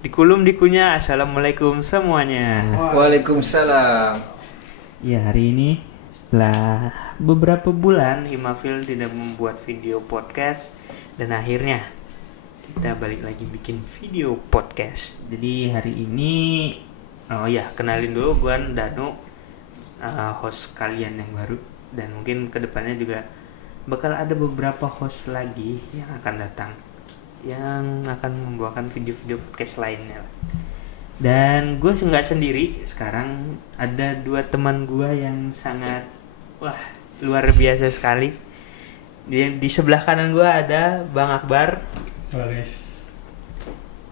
Dikulum dikunya, assalamualaikum semuanya. Waalaikumsalam. Ya, hari ini setelah beberapa bulan Himafil tidak membuat video podcast, dan akhirnya kita balik lagi bikin video podcast. Jadi hari ini, kenalin dulu, gue Danu, host kalian yang baru, dan mungkin kedepannya juga bakal ada beberapa host lagi yang akan datang, yang akan membawakan video-video podcast lainnya. Dan gue nggak sendiri, sekarang ada dua teman gue yang sangat luar biasa sekali. Di sebelah kanan gue ada Bang Akbar. Halo guys.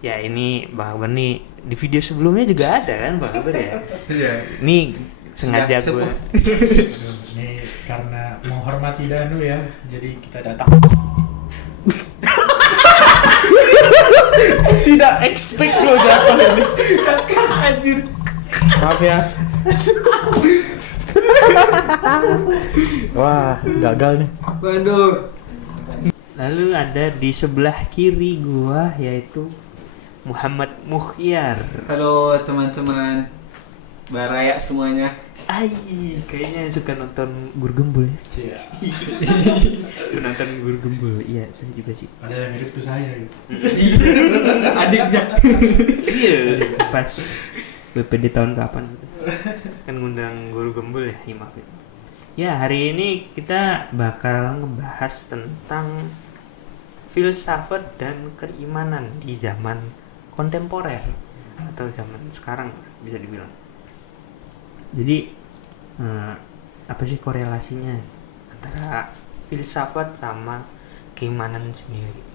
Ya, ini Bang Akbar nih di video sebelumnya juga ada kan Bang Akbar ya. Iya. Ini sengaja gue. Ini karena menghormati Danu ya, jadi kita datang. Tidak expect lo jatuh ini. Anjir. Maaf ya. Wah, gagal nih. Waduh. Lalu ada di sebelah kiri gua yaitu Muhammad Mukhyar. Halo teman-teman Baraya semuanya. Kayaknya suka nonton Gurgembul ya. Iya. Nonton Gurgembul. Iya, saya juga sih. Ada yang mirip tuh saya gitu. Adiknya. Iya, pas BPD tahun kapan gitu. Kan ngundang Guru Gembul ya, Himaf. Ya, hari ini kita bakal ngebahas tentang filsafat dan keimanan di zaman kontemporer atau zaman sekarang bisa dibilang. Jadi apa sih korelasinya antara filsafat sama keimanan sendiri?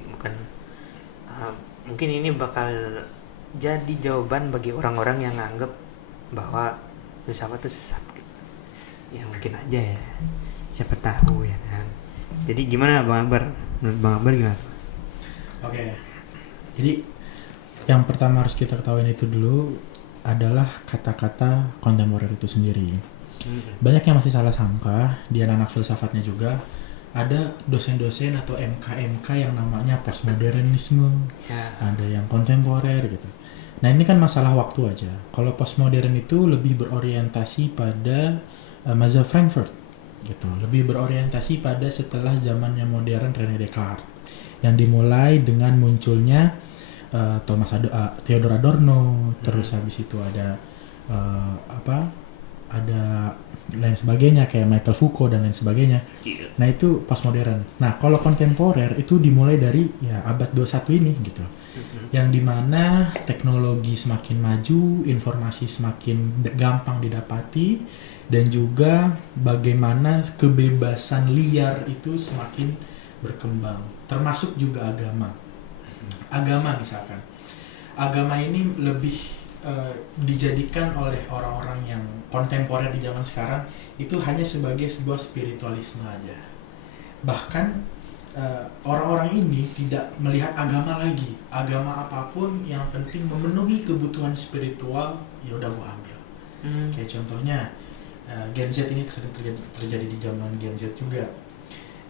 Mungkin ini bakal jadi jawaban bagi orang-orang yang nganggep bahwa filsafat itu sesat gitu. Ya mungkin aja ya, siapa tahu ya kan. Jadi gimana Bang Akbar? Menurut Bang Akbar gimana? Oke. Jadi yang pertama harus kita ketahui itu dulu adalah kata-kata kontemporer itu sendiri. Banyak yang masih salah sangka di anak filsafatnya juga. Ada dosen-dosen atau MK yang namanya postmodernisme, ada yang kontemporer gitu. Nah ini kan masalah waktu aja. Kalau postmodern itu lebih berorientasi pada mazhab Frankfurt gitu, lebih berorientasi pada setelah zamannya modern René Descartes, yang dimulai dengan munculnya Theodor Adorno, terus habis itu ada ada lain sebagainya kayak Michael Foucault dan lain sebagainya. Nah itu postmodern. Nah kalau kontemporer itu dimulai dari ya abad 21 ini gitu, yang dimana teknologi semakin maju, informasi semakin gampang didapati, dan juga bagaimana kebebasan liar itu semakin berkembang, termasuk juga agama misalkan. Agama ini lebih dijadikan oleh orang-orang yang kontemporer di zaman sekarang itu hanya sebagai sebuah spiritualisme aja. Bahkan orang-orang ini tidak melihat agama lagi. Agama apapun yang penting memenuhi kebutuhan spiritual, ya udah gua ambil. Kayak contohnya Gen Z ini sering terjadi di zaman Gen Z juga.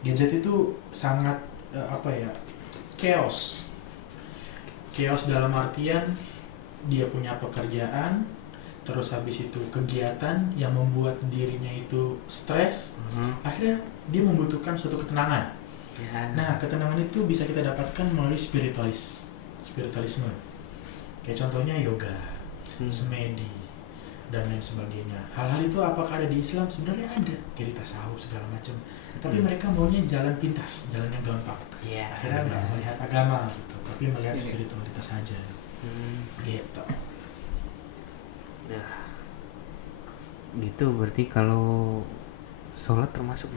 Gen Z itu sangat chaos dalam artian dia punya pekerjaan, terus habis itu kegiatan yang membuat dirinya itu stres, akhirnya dia membutuhkan suatu ketenangan. Nah ketenangan itu bisa kita dapatkan melalui spiritualisme, kayak contohnya yoga, semedi, dan lain sebagainya. Hal-hal itu apakah ada di Islam? Sebenarnya ada, kayak di tasawuf segala macam. Tapi mereka maunya jalan pintas, jalan yang gampang. Akhirnya nggak melihat agama gitu, tapi melihat spiritualitas saja. Gitu. Nah, gitu berarti kalau sholat termasuk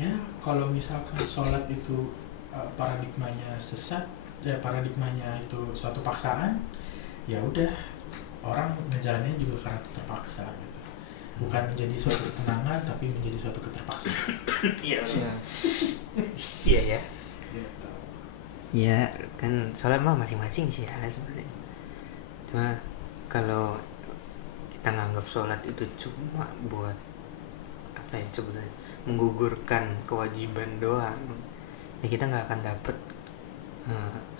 ya kalau misalkan sholat itu paradigmanya sesat, paradigmanya itu suatu paksaan, ya udah orang ngejalaninnya juga karena terpaksa gitu, bukan menjadi suatu ketenangan tapi menjadi suatu keterpaksaan. Iya ya. Gitu. Ya kan sholat mah masing-masing sih ya sebenarnya. Cuma kalau kita nganggap sholat itu cuma buat sebenarnya menggugurkan kewajiban doang, ya kita nggak akan dapet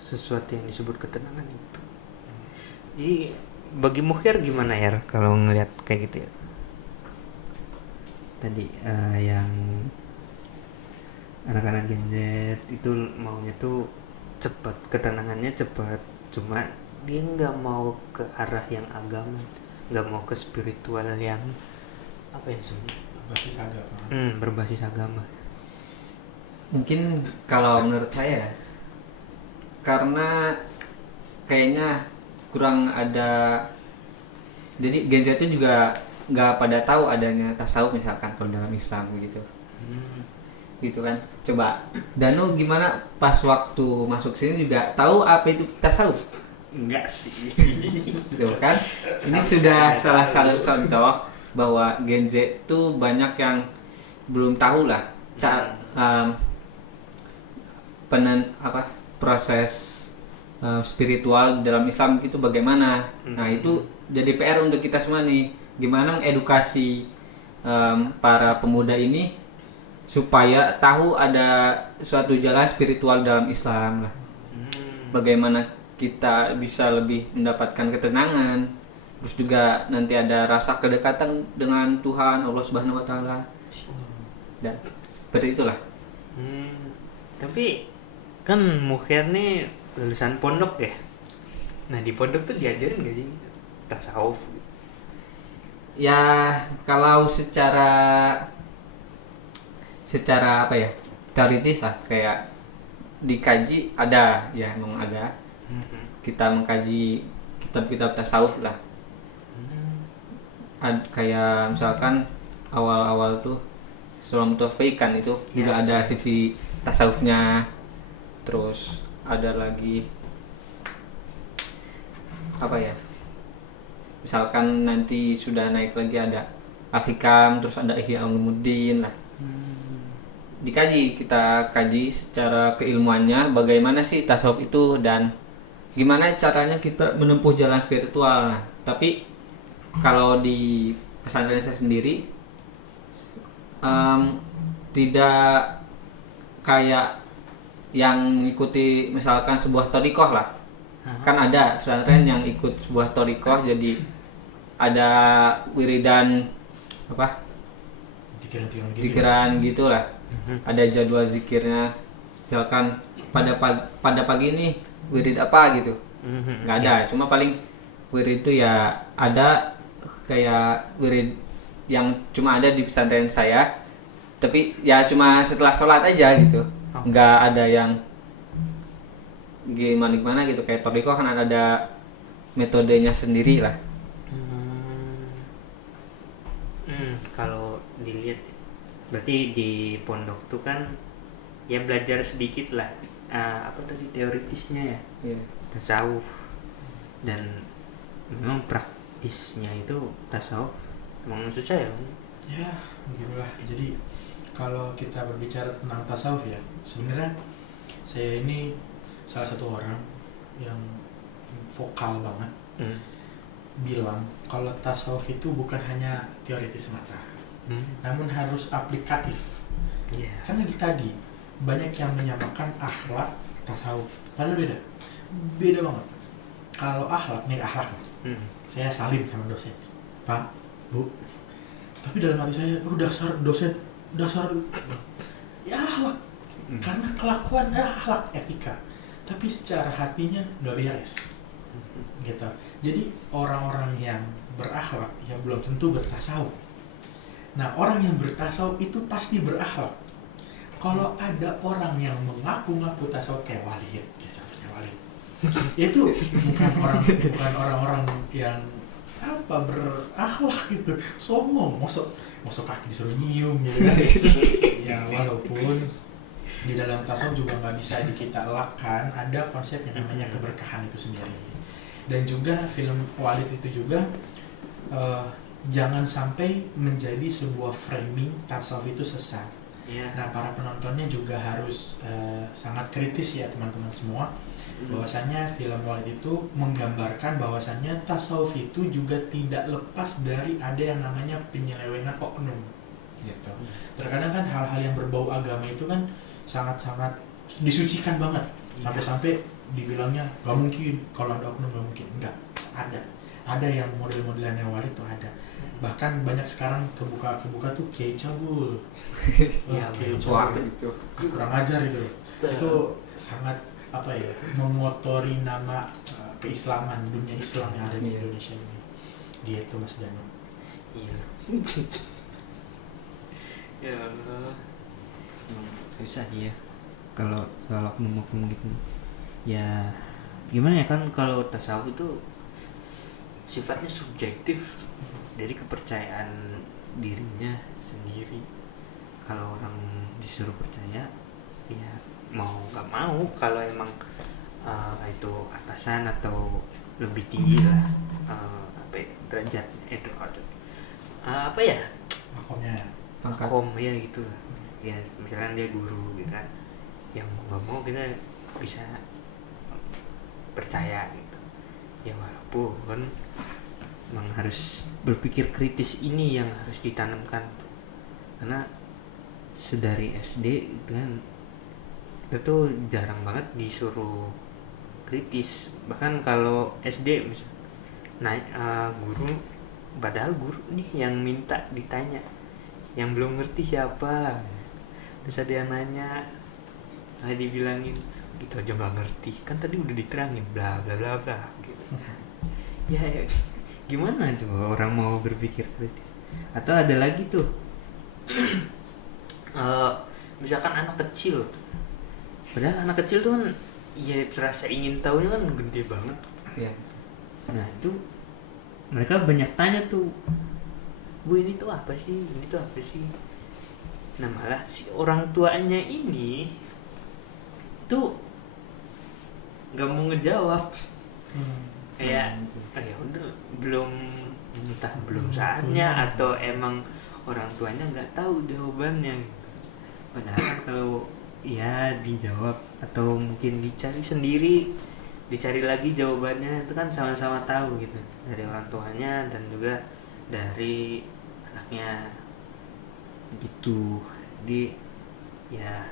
sesuatu yang disebut ketenangan itu. Jadi bagi Mukhir gimana ya kalau ngelihat kayak gitu ya? Tadi yang anak-anak Gen Z itu maunya tuh cepat, ketenangannya cepat, cuma dia nggak mau ke arah yang agama, nggak mau ke spiritual yang apa ya sebenarnya? Berbasis agama. Berbasis agama. Mungkin kalau menurut saya karena kayaknya kurang ada, jadi Gen Z itu juga nggak pada tahu adanya tasawuf misalkan kalau dalam Islam gitu. Gitu kan. Coba Danu gimana pas waktu masuk sini juga tahu apa itu tasawuf? Enggak sih. Tuh kan. Ini sudah salah satu contoh bahwa Gen Z itu banyak yang belum tahu lah proses spiritual dalam Islam itu bagaimana. Nah, itu jadi PR untuk kita semua nih. Gimana mengedukasi para pemuda ini supaya tahu ada suatu jalan spiritual dalam Islam lah. Bagaimana kita bisa lebih mendapatkan ketenangan, terus juga nanti ada rasa kedekatan dengan Tuhan Allah Subhanahu wa taala. Dan seperti itulah. Tapi kan Mukhir nih lulusan pondok ya. Nah, di pondok tuh diajarin gak sih tasawuf? Ya, kalau secara apa ya? Teoritis lah, kayak dikaji ada, ya emang ada. Kita mengkaji kitab-kitab tasawuf lah. Kayak misalkan awal-awal tuh Sulam Taufikan itu juga ada sisi tasawufnya. Terus ada lagi apa ya? Misalkan nanti sudah naik lagi ada Al-Hikam, terus ada Ihya Ulumuddin lah. Kita kaji secara keilmuannya bagaimana sih tasawuf itu dan gimana caranya kita menempuh jalan spiritual. Nah, tapi kalau di pesantren saya sendiri tidak kayak yang mengikuti misalkan sebuah thariqah lah. Kan ada pesantren yang ikut sebuah thariqah, jadi ada wiridan apa? Zikiran gitu lah. Ada jadwal zikirnya. Misalkan pada pagi ini wirid apa gitu. Nggak ada, cuma paling wirid itu ya ada kayak wirid yang cuma ada di pesantren saya. Tapi ya cuma setelah sholat aja gitu. Nggak ada yang gimana gitu, kayak thariqah kan ada metodenya sendiri lah. Kalau dilihat berarti di pondok tuh kan ya belajar sedikit lah apa tadi teoritisnya ya, tasawuf, dan memang praktisnya itu tasawuf emang susah ya. Ya begitulah. Jadi kalau kita berbicara tentang tasawuf ya, sebenarnya saya ini salah satu orang yang vokal banget bilang kalau tasawuf itu bukan hanya teoritis semata, namun harus aplikatif. Karena tadi banyak yang menyamakan akhlak tasawuf, padahal beda banget. Kalau akhlak nih saya salim sama dosen, Pak, Bu, tapi dalam hati saya dasar dosen, dasar ya akhlak, karena kelakuan akhlak etika, tapi secara hatinya nggak beres gitu. Jadi orang-orang yang berakhlak ya belum tentu bertasawuf. Nah, orang yang bertasawuf itu pasti berakhlak. Kalau ada orang yang mengaku-ngaku tasawuf kayak Walid, ya contohnya Walid, itu bukan orang-orang yang berakhlak gitu, sombong, mosok kaki disuruh nyium gitu kan. Ya walaupun di dalam tasawuf juga nggak bisa kita elakkan ada konsep yang namanya keberkahan itu sendiri. Dan juga film Walid itu juga jangan sampai menjadi sebuah framing tasawuf itu sesat. Nah, para penontonnya juga harus sangat kritis ya teman-teman semua, bahwasannya film Walid itu menggambarkan bahwasannya tasawuf itu juga tidak lepas dari ada yang namanya penyelewengan oknum gitu. Terkadang kan hal-hal yang berbau agama itu kan sangat-sangat disucikan banget, sampai-sampai dibilangnya gak mungkin kalau ada oknum, gak mungkin. Enggak, ada yang model-modelan awal itu ada. Bahkan banyak sekarang kebuka tuh Kiai Cabul. Iya, Kiai Wah, Cabul itu. kurang ajar itu. Itu sangat apa ya, mengotori nama keislaman, dunia Islam yang ada di Iya. Indonesia ini. Gitu Mas Janu. Iya. Ya Allah. Susah ya kalau soal oknum-oknum gitu. Ya gimana ya, kan kalau tasawuf itu sifatnya subjektif, jadi kepercayaan dirinya sendiri. Kalau orang disuruh percaya, ya mau nggak mau, kalau emang itu atasan atau lebih tinggi lah, apa ya, derajat itu apa ya, Makomnya Pangkat. makom ya gitu lah. Ya misalkan dia guru gitu kan, yang mau nggak mau kita bisa percaya gitu ya, walaupun memang harus berpikir kritis, ini yang harus ditanamkan, karena sedari SD itu kan kita tuh jarang banget disuruh kritis. Bahkan kalau SD naik guru, padahal guru nih yang minta ditanya, yang belum ngerti siapa, terus ada yang nanya, dibilangin gitu aja nggak ngerti, kan tadi udah diterangin bla bla bla bla gitu. ya gimana coba orang mau berpikir kritis? Atau ada lagi tuh misalkan anak kecil, padahal anak kecil tuh kan ya serasa ingin tahunya kan gede banget. Iya. Nah itu mereka banyak tanya tuh, Bu ini tuh apa sih, ini tuh apa sih. Nah malah si orang tuanya ini tuh nggak mau ngejawab, kayak ya udah belum, entah belum saatnya atau emang orang tuanya nggak tahu jawabannya gitu. Padahal kan kalau ya dijawab atau mungkin dicari sendiri, dicari lagi jawabannya, itu kan sama-sama tahu gitu, dari orang tuanya dan juga dari anaknya gitu. Jadi ya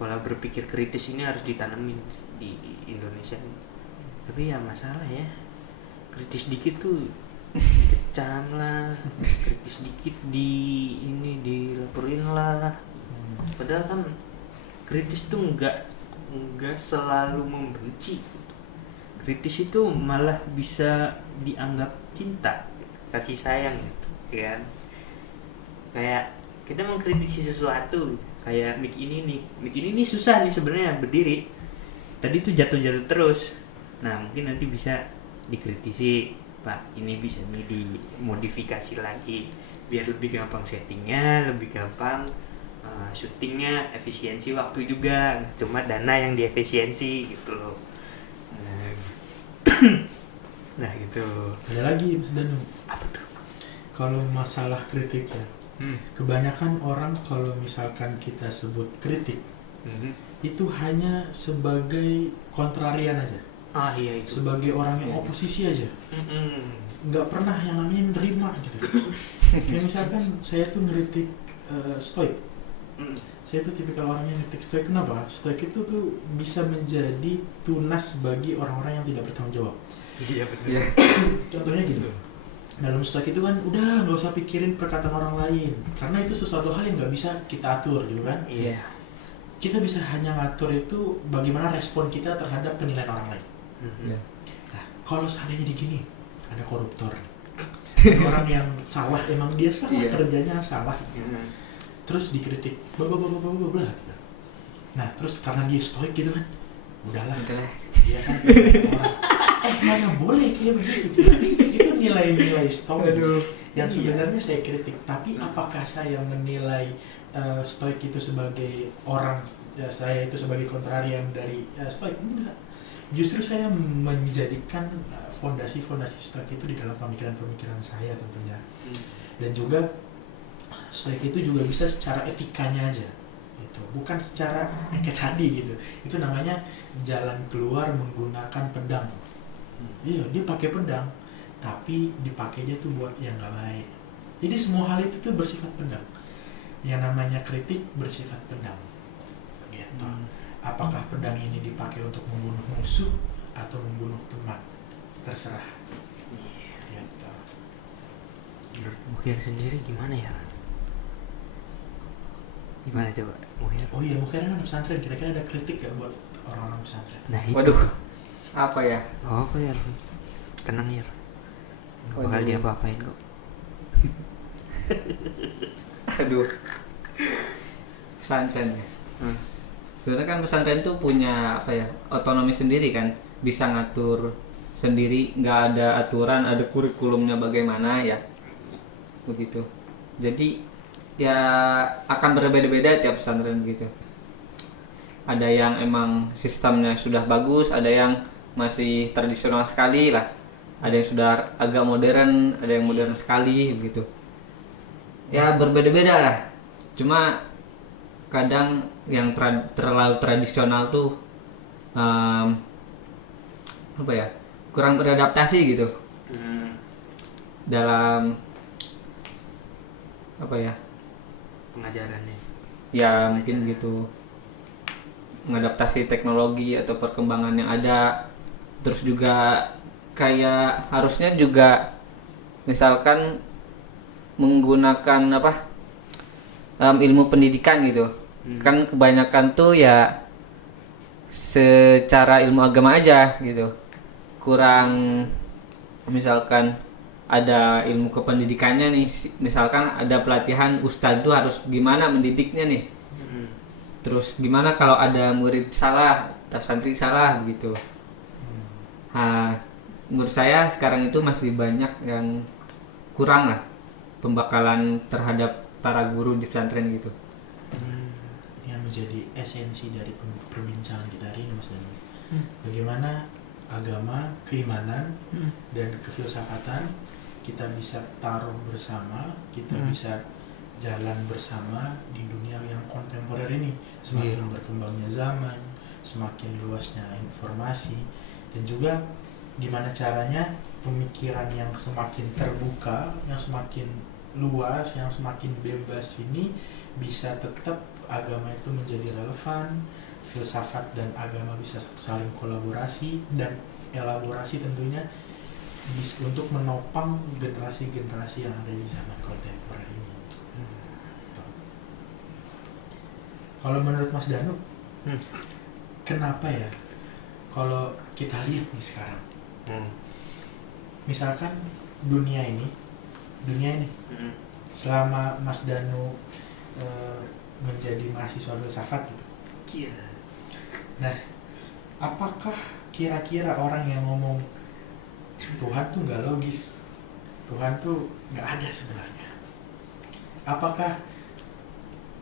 pola berpikir kritis ini harus ditanamin di Indonesia. Tapi ya masalah ya, kritis dikit tuh dikecam lah, kritis dikit di ini dilaporin lah. Padahal kan kritis tuh nggak selalu membenci. Kritis itu malah bisa dianggap cinta, kasih sayang gitu, kan? Kayak kita mengkritisi sesuatu, kayak mic ini nih susah nih sebenarnya berdiri. Tadi tuh jatuh terus. Nah mungkin nanti bisa dikritisi, Pak, ini bisa nih dimodifikasi lagi biar lebih gampang settingnya, lebih gampang syutingnya, efisiensi waktu juga, nggak cuma dana yang diefisiensi gitu loh. Nah gitu. ada lagi Mas Danu. Apa tuh? Kalau masalah kritik ya, kebanyakan orang kalau misalkan kita sebut kritik itu hanya sebagai kontrarian aja, Iya itu. sebagai orang yang oposisi aja, nggak pernah yang namanya nerima gitu. Kayak misalkan saya tuh ngeritik stoik, saya tuh tipikal orang yang ngeritik stoik. Kenapa? Stoik itu tuh bisa menjadi tunas bagi orang-orang yang tidak bertanggung jawab. Iya betul. Iya. Contohnya gitu, dalam stoik itu kan udah nggak usah pikirin perkataan orang lain, karena itu sesuatu hal yang nggak bisa kita atur gitu kan. Iya. Kita bisa hanya ngatur itu bagaimana respon kita terhadap penilaian orang lain. Iya. Nah, kalau seandainya gini, ada koruptor, ada orang yang salah, emang dia salah, Iya. kerjanya salah, terus dikritik, bla gitu. Nah, terus karena dia stoik gitu kan, udahlah, Udahlah. dia kan orang, mana boleh kayak begitu. Itu nilai-nilai stoik yang sebenarnya saya kritik. Tapi apakah saya menilai stoik itu sebagai orang, saya itu sebagai kontrarian dari stoik? Enggak. Justru saya menjadikan fondasi-fondasi stoik itu di dalam pemikiran-pemikiran saya tentunya. Dan juga stoik itu juga bisa secara etikanya aja gitu, bukan secara kayak tadi gitu. Itu namanya jalan keluar menggunakan pedang. Iya, dia pakai pedang, tapi dipakainya tuh buat yang nggak baik. Jadi semua hal itu tuh bersifat pedang. Yang namanya kritik bersifat pedang. Gitu. Apakah pedang ini dipakai untuk membunuh musuh atau membunuh teman? terserah. Iya. Gitu. Menurut Mukhir sendiri gimana ya? Gimana coba Mukhir? Oh iya, Mukhir kan anak pesantren, kira-kira ada kritik gak buat orang-orang pesantren? Nah itu. Waduh, apa ya? Oh, apa ya? Tenang ya. Gak bakal Waduh. diapa-apain kok. Aduh, pesantren ya. Hmm. Sebenarnya kan pesantren tuh punya apa ya, otonomi sendiri kan, bisa ngatur sendiri, nggak ada aturan, ada kurikulumnya bagaimana ya, begitu. Jadi ya akan berbeda-beda tiap pesantren begitu. Ada yang emang sistemnya sudah bagus, ada yang masih tradisional sekali lah, ada yang sudah agak modern, ada yang modern sekali begitu. Ya berbeda-beda lah. Cuma kadang yang terlalu tradisional tuh apa ya, kurang beradaptasi gitu dalam apa ya, Pengajarannya. ya mungkin gitu, mengadaptasi teknologi atau perkembangan yang ada. Terus juga kayak harusnya juga misalkan menggunakan apa, ilmu pendidikan gitu. Kan kebanyakan tuh ya secara ilmu agama aja gitu, kurang misalkan ada ilmu kependidikannya nih, misalkan ada pelatihan ustadz tuh harus gimana mendidiknya nih, terus gimana kalau ada murid salah atau santri salah begitu. Nah, menurut saya sekarang itu masih banyak yang kurang lah pembekalan terhadap para guru di pesantren gitu. Yang menjadi esensi dari perbincangan kita hari ini, Mas Danu. Bagaimana agama, keimanan, dan kefilsafatan kita bisa taruh bersama, kita bisa jalan bersama di dunia yang kontemporer ini. Semakin berkembangnya zaman, semakin luasnya informasi, dan juga gimana caranya pemikiran yang semakin terbuka, yang semakin luas, yang semakin bebas ini bisa tetap agama itu menjadi relevan, filsafat dan agama bisa saling kolaborasi dan elaborasi tentunya bisa untuk menopang generasi-generasi yang ada di zaman kontemporer ini. Kalau menurut Mas Danu, kenapa ya kalau kita lihat nih sekarang, misalkan dunia ini selama Mas Danu menjadi mahasiswa filsafat gitu. Iya. Nah, apakah kira-kira orang yang ngomong Tuhan tuh nggak logis, Tuhan tuh nggak ada sebenarnya, apakah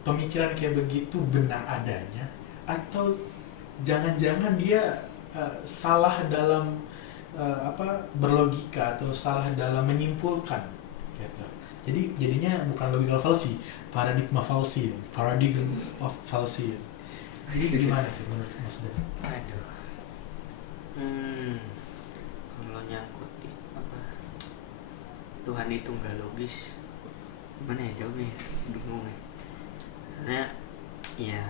pemikiran kayak begitu benar adanya, atau jangan-jangan dia salah dalam berlogika atau salah dalam menyimpulkan gitu. Jadi jadinya bukan logical fallacy, paradigma fallacy. Jadi gimana tuh menurut Mas Dan? Aduh. Kalau nyangkut di apa, Tuhan itu nggak logis, gimana ya jawabnya? Bingung ya. Soalnya ya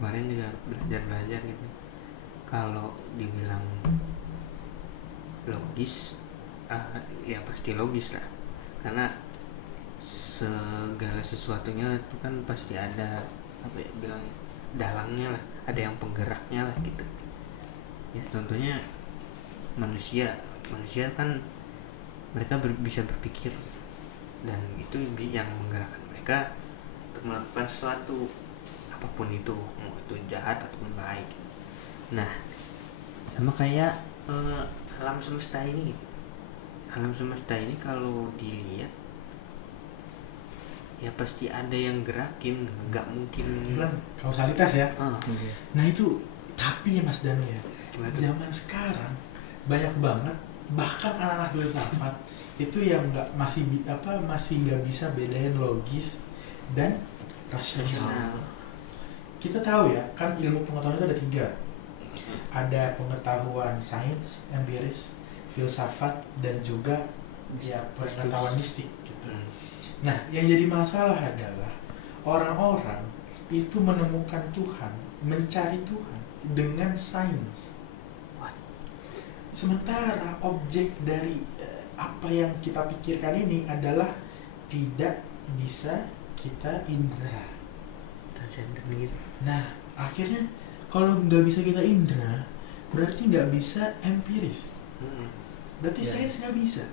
kemarin juga belajar gitu. Kalau dibilang logis, ya pasti logis lah. Karena segala sesuatunya itu kan pasti ada apa ya bilangnya, dalangnya lah, ada yang penggeraknya lah gitu. Ya contohnya manusia kan mereka bisa berpikir, dan itu yang menggerakkan mereka untuk melakukan sesuatu apapun itu, mau itu jahat ataupun baik. Nah, sama kayak alam semesta ini kalau dilihat ya pasti ada yang gerakin, nggak mungkin. Itu kan kausalitas ya. Okay. Nah itu, tapi ya Mas Danu ya, Gimana? Zaman sekarang banyak banget bahkan anak-anak filsafat itu yang masih nggak bisa bedain logis dan rasional. Kita tahu ya, kan ilmu pengetahuan itu ada 3. Ada pengetahuan sains, empiris, filsafat, dan juga ya pengetahuan mistik gitu. Nah, yang jadi masalah adalah orang-orang itu menemukan Tuhan, mencari Tuhan dengan sains. Sementara objek dari apa yang kita pikirkan ini adalah tidak bisa kita indra. Transenden gitu. Nah, akhirnya kalau nggak bisa kita indra, berarti nggak bisa empiris. Berarti Ya. sains nggak bisa.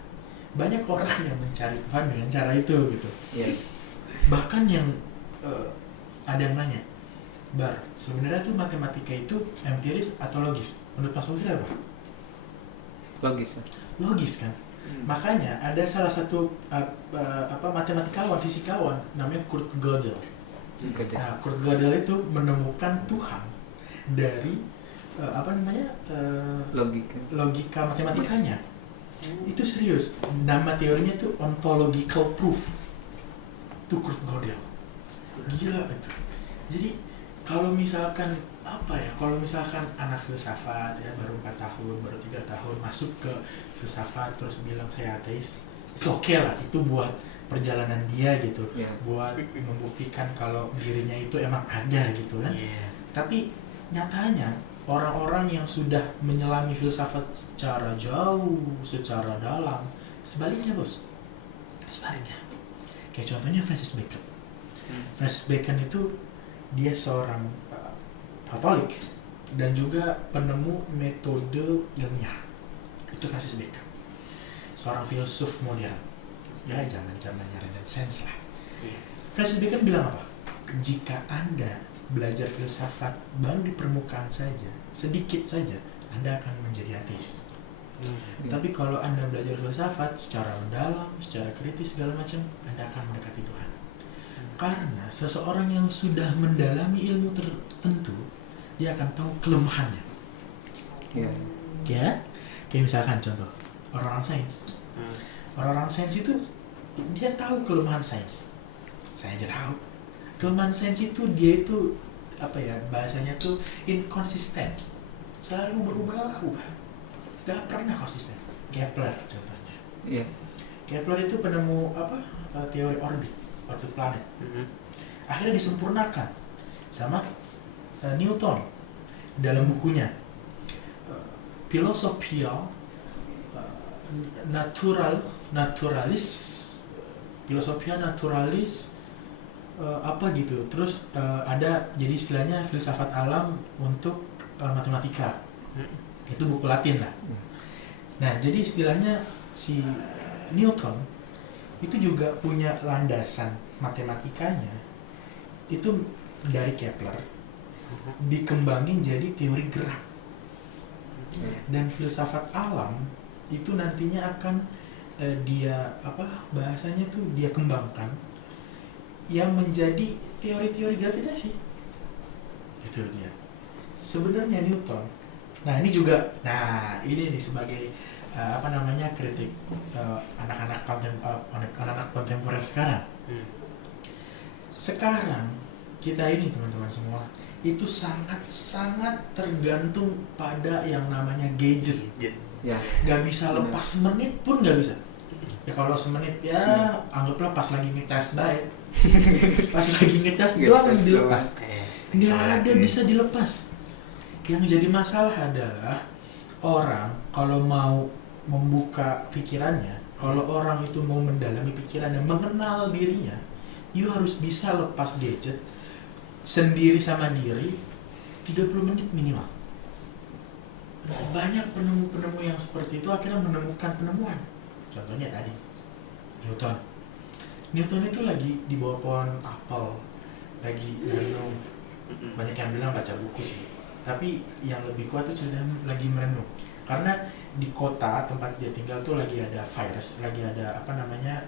Banyak orang yang mencari Tuhan dengan cara itu gitu. Ya. Bahkan yang ada yang nanya, Bar, sebenarnya tuh matematika itu empiris atau logis? Menurut Mas Mukir apa? Logis. Logis kan? Makanya ada salah satu matematikawan, fisikawan namanya Kurt Gödel. Gede. Nah, Kurt Gödel itu menemukan Tuhan dari logika matematikanya. Itu serius. Nama teorinya tuh ontological proof. Itu Kurt Gödel. Gila itu. Jadi kalau misalkan kalau misalkan anak filsafat ya baru 4 tahun, baru 3 tahun masuk ke filsafat terus bilang saya ateis, itu oke lah, itu buat perjalanan dia gitu, Ya. buat membuktikan kalau dirinya itu emang ada gitu kan. Iya. Tapi nyatanya orang-orang yang sudah menyelami filsafat secara jauh, secara dalam, sebaliknya bos, sebaliknya. Kayak contohnya Francis Bacon. Francis Bacon itu dia seorang Katolik dan juga penemu metode ilmiah. Itu Francis Bacon, seorang filsuf modern. Ya zaman-zamannya Renaissance lah. Francis Bacon bilang apa? Jika Anda belajar filsafat baru di permukaan saja, sedikit saja, Anda akan menjadi ateis. Tapi kalau Anda belajar filsafat secara mendalam, secara kritis segala macam, Anda akan mendekati Tuhan. Karena seseorang yang sudah mendalami ilmu tertentu, dia akan tahu kelemahannya. Ya. Ya, kayak misalkan contoh orang-orang sains. Orang-orang sains itu dia tahu kelemahan sains. Saya aja tahu. Kelemahan sains itu dia itu bahasanya tuh inkonsisten. Selalu berubah-ubah. Gak pernah konsisten. Kepler contohnya. Iya. Kepler itu penemu teori orbit planet. Akhirnya disempurnakan sama Newton dalam bukunya Philosophia Naturalis gitu. Terus ada jadi istilahnya filsafat alam untuk matematika. Itu buku Latin lah. Nah, jadi istilahnya si Newton itu juga punya landasan matematikanya itu dari Kepler dikembangin jadi teori gerak. Dan filsafat alam itu nantinya akan dia kembangkan yang menjadi teori-teori gravitasi. Itu dia. Sebenarnya Newton. Nah, ini nih sebagai kritik anak-anak kontemporer sekarang. Sekarang kita ini teman-teman semua itu sangat-sangat tergantung pada yang namanya gadget. Ya. Gak bisa lepas menit pun gak bisa. Ya kalau semenit ya anggaplah pas lagi ngecas baik. Pas lagi ngecas doang dilepas. Gak ada bisa dilepas. Yang jadi masalah adalah orang kalau mau membuka pikirannya, kalau orang itu mau mendalami pikirannya, mengenal dirinya, you harus bisa lepas gadget sendiri sama diri 30 menit minimal. Banyak penemu-penemu yang seperti itu akhirnya menemukan penemuan. Contohnya tadi Newton itu lagi di bawah pohon apel, lagi merenung. Banyak yang bilang baca buku sih, tapi yang lebih kuat itu ceritanya lagi merenung. Karena di kota tempat dia tinggal tuh lagi ada virus, lagi ada bahasanya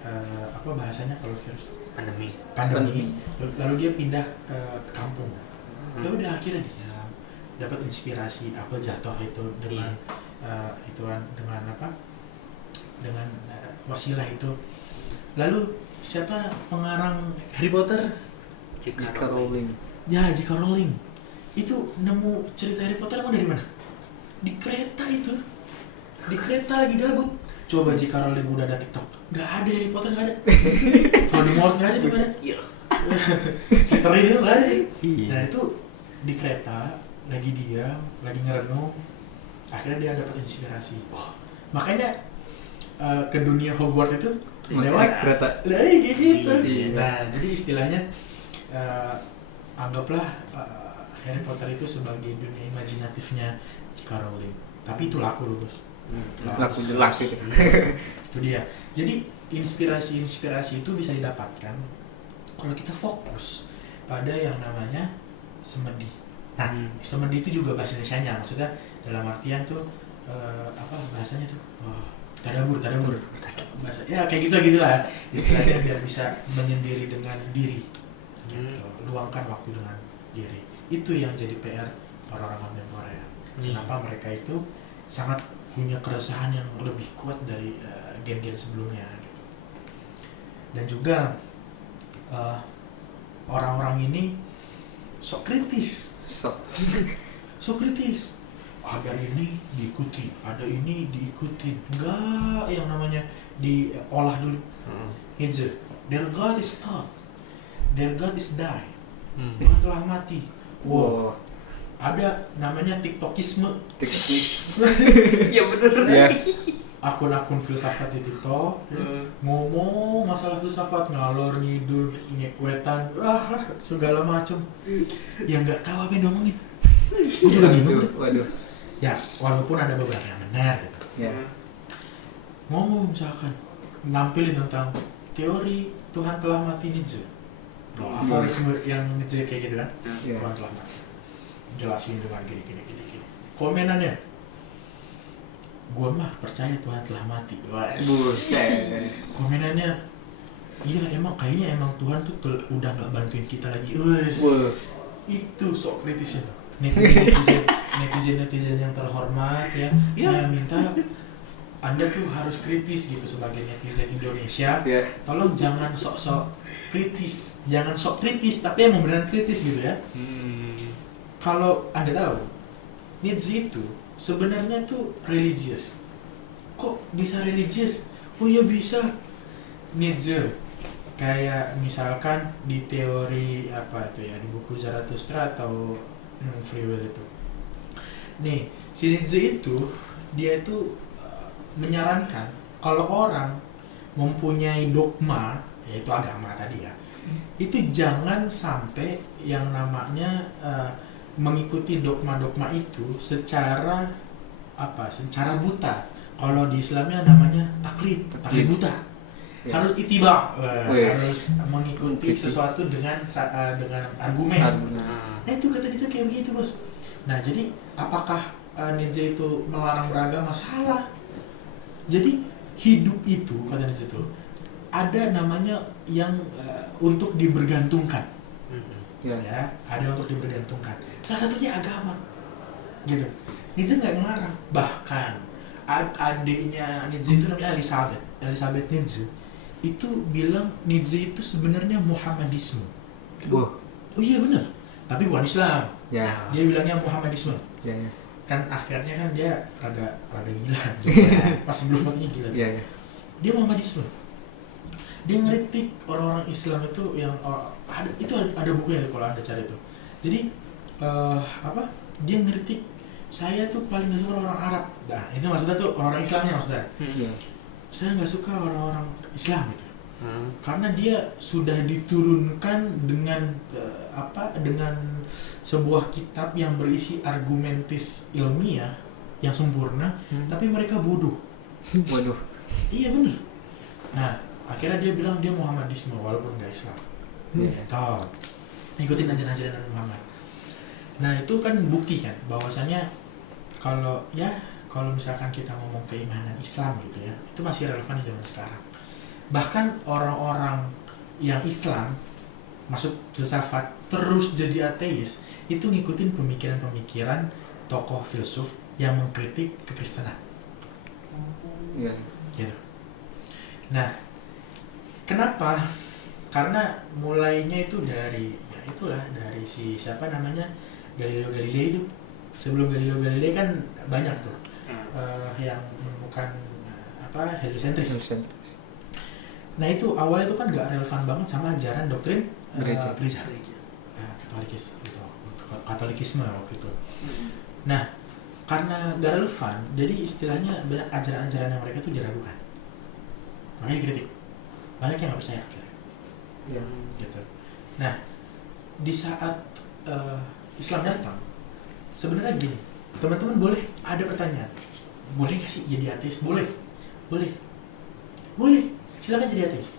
kalau virus tuh pandemi. Lalu dia pindah ke kampung. Ya udah akhirnya dia dapat inspirasi apel jatuh itu dengan dengan wasilah itu. Lalu siapa pengarang Harry Potter? J.K. Rowling. Ya, J.K. Rowling. Itu nemu cerita Harry Potter emang dari mana? Di kereta itu. Di kereta lagi gabut. Coba J.K. Rowling udah ada TikTok. Gak ada Harry Potter, gak ada. Voldemort gak ada tuh, gak ada. Slytherin itu gak ada. Nah itu di kereta lagi dia lagi ngerenung. akhirnya dia dapat inspirasi. Makanya ke dunia Hogwarts itu lewat kereta. kayak gitu. Iya. Nah, jadi istilahnya anggaplah Harry Potter itu sebagai dunia imajinatifnya J.K. Rowling. Tapi itu laku loh, Bos. Laku jelas itu. Itu dia. Jadi inspirasi itu bisa didapatkan kalau kita fokus pada yang namanya semedi. Nah, semedi itu juga bahasa Indonesianya, maksudnya dalam artian tuh bahasanya tuh tadabur bahasa ya kayak gitulah istilahnya, biar bisa menyendiri dengan diri gitu. Luangkan waktu dengan diri, itu yang jadi PR orang-orang kontemporer. Kenapa mereka itu sangat punya keresahan yang lebih kuat dari gen-gen sebelumnya gitu. Dan juga orang-orang ini sok kritis. Ada ini diikuti, ada ini diikutin. Enggak, yang namanya diolah dulu. Nietzsche, their God is not, their God is die. Tuhan telah mati. Wow. Ada namanya TikTokisme. Iya bener. Ya. Akun-akun filsafat di TikTok ngomong masalah filsafat, ngalor ngidul, wetan, segala macam. Yang nggak tahu apa yang diomongin. Gue juga bingung tuh. Waduh. Ya, walaupun ada beberapa yang benar gitu. Ya. Ngomong misalkan nampilin tentang teori Tuhan telah mati Nietzsche. Aforisme yang Nietzsche kayak gitu kan. Ya. Tuhan telah mati. Jelasin dengan gini. Komenannya, gua mah percaya Tuhan telah mati. Buset. Komenannya, iya kayaknya emang Tuhan tuh udah nggak bantuin kita lagi. Itu sok kritisnya tuh. Netizen yang terhormat ya. Saya minta Anda tuh harus kritis gitu sebagai netizen Indonesia. Tolong jangan sok-sok kritis, jangan sok kritis, tapi emang beneran kritis gitu ya. Kalau Anda tahu, Nietzsche itu sebenarnya tuh religius. Kok bisa religius? Oh ya bisa. Nietzsche kayak misalkan di teori apa itu ya, di buku Zarathustra atau Free Will itu. Nih, si Nietzsche itu dia itu menyarankan kalau orang mempunyai dogma, yaitu agama tadi ya, itu jangan sampai yang namanya mengikuti dogma-dogma itu secara buta. Kalau di Islamnya namanya taklid buta. Harus itiba, harus mengikuti sesuatu dengan argumen. Nah itu kata Nietzsche kayak begitu, Bos. Nah jadi apakah Nietzsche itu melarang beragama? Salah. Jadi hidup itu kata Nietzsche itu ada namanya yang untuk dibergantungkan. Ya, ada untuk dibergantungkan. Salah satunya agama. Gitu. Nietzsche nggak melarang. Bahkan adiknya Nietzsche itu namanya Elizabeth Nietzsche. Itu bilang Nietzsche itu sebenarnya Muhammadisme. Oh iya benar. Tapi bukan Islam. Ya. Dia bilangnya Muhammadisme. Ya. Kan akhirnya kan dia rada gila. Pas sebelum matinya gila. Ya. Dia Muhammadisme. Dia ngeritik orang-orang Islam itu yang ada bukunya kalau Anda cari itu. Jadi dia ngeritik saya tuh paling gak suka orang Arab. Nah itu maksudnya tuh orang Islamnya maksudnya. Saya nggak suka orang-orang Islam gitu. Karena dia sudah diturunkan dengan dengan sebuah kitab yang berisi argumentis ilmiah yang sempurna, tapi mereka bodoh. Waduh. Iya bener. Nah akhirnya dia bilang dia Muhammadisme walaupun nggak Islam. Tahu? Ikutin ajaran-ajaran Muhammad. Nah itu kan bukti kan bahwasannya kalau misalkan kita ngomong keimanan Islam gitu ya, itu masih relevan di zaman sekarang. Bahkan orang-orang yang Islam masuk filsafat terus jadi ateis, itu ngikutin pemikiran-pemikiran tokoh filsuf yang mengkritik kekristenan. Gitu. Nah, kenapa? Karena mulainya itu dari si siapa namanya Galileo Galilei itu. Sebelum Galileo Galilei kan banyak tuh yang menemukan heliocentris. Nah itu awalnya itu kan gak relevan banget sama ajaran doktrin gereja, Katolikisme waktu itu. Nah karena gak relevan, jadi istilahnya banyak ajaran-ajaran yang mereka tuh diragukan, makanya dikritik, banyak yang nggak percaya akhirnya. Iya. Gitu. Nah, di saat Islam datang, sebenarnya gini, teman-teman boleh ada pertanyaan, boleh nggak sih jadi ateis? Boleh, boleh, boleh, silakan jadi ateis.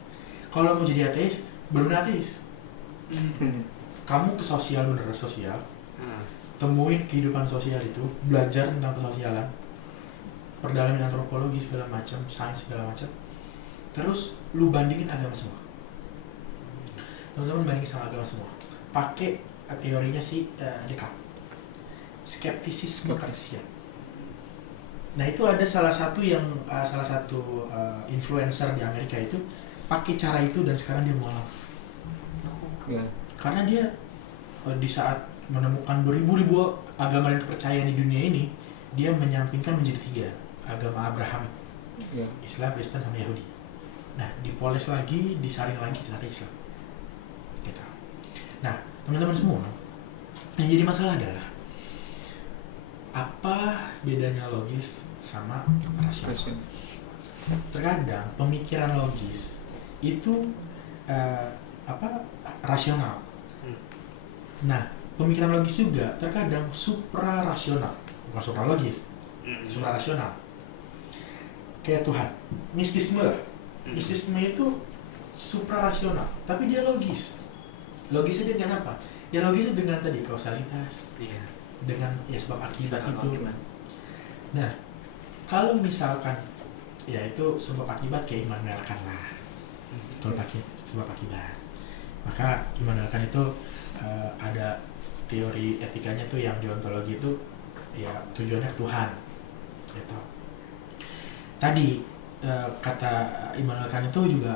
Kalau mau jadi ateis, benar ateis. Kamu ke sosial, bener sosial, temuin kehidupan sosial itu, belajar tentang kesosialan, perdalamin antropologi segala macam, sains segala macam, terus lu bandingin agama semua. Teman-teman bandingin sama agama semua, pakai teorinya si Descartes, skeptisisme kartesian. Nah itu ada salah satu influencer di Amerika itu pakai cara itu dan sekarang dia mualaf. Ya. Karena dia di saat menemukan beribu-ribu agama dan kepercayaan di dunia ini, dia menyampingkan menjadi 3 agama Abraham, Ya. Islam, Kristen, sama Yahudi. Nah dipoles lagi, disaring lagi ternyata Islam. Gitu. Nah teman-teman semua, yang jadi masalah adalah apa bedanya logis sama rasional? Terkadang pemikiran logis itu rasional. Nah, pemikiran logis juga terkadang suprarasional, bukan supralogis, suprarasional. Kayak Tuhan, mistisme lah. Mistisme itu suprarasional, tapi dia logis. Logisnya dengan apa? Ya logisnya dengan tadi kausalitas, dengan ya sebab akibat itu. Nah, kalau misalkan ya itu sebab akibat kayak Immanuel Kant lah. Kalau pakai sebab akibat, maka Immanuel Kant itu ada teori etikanya tuh yang deontologi itu ya tujuannya ke Tuhan gitu. Tadi kata Immanuel Kant itu juga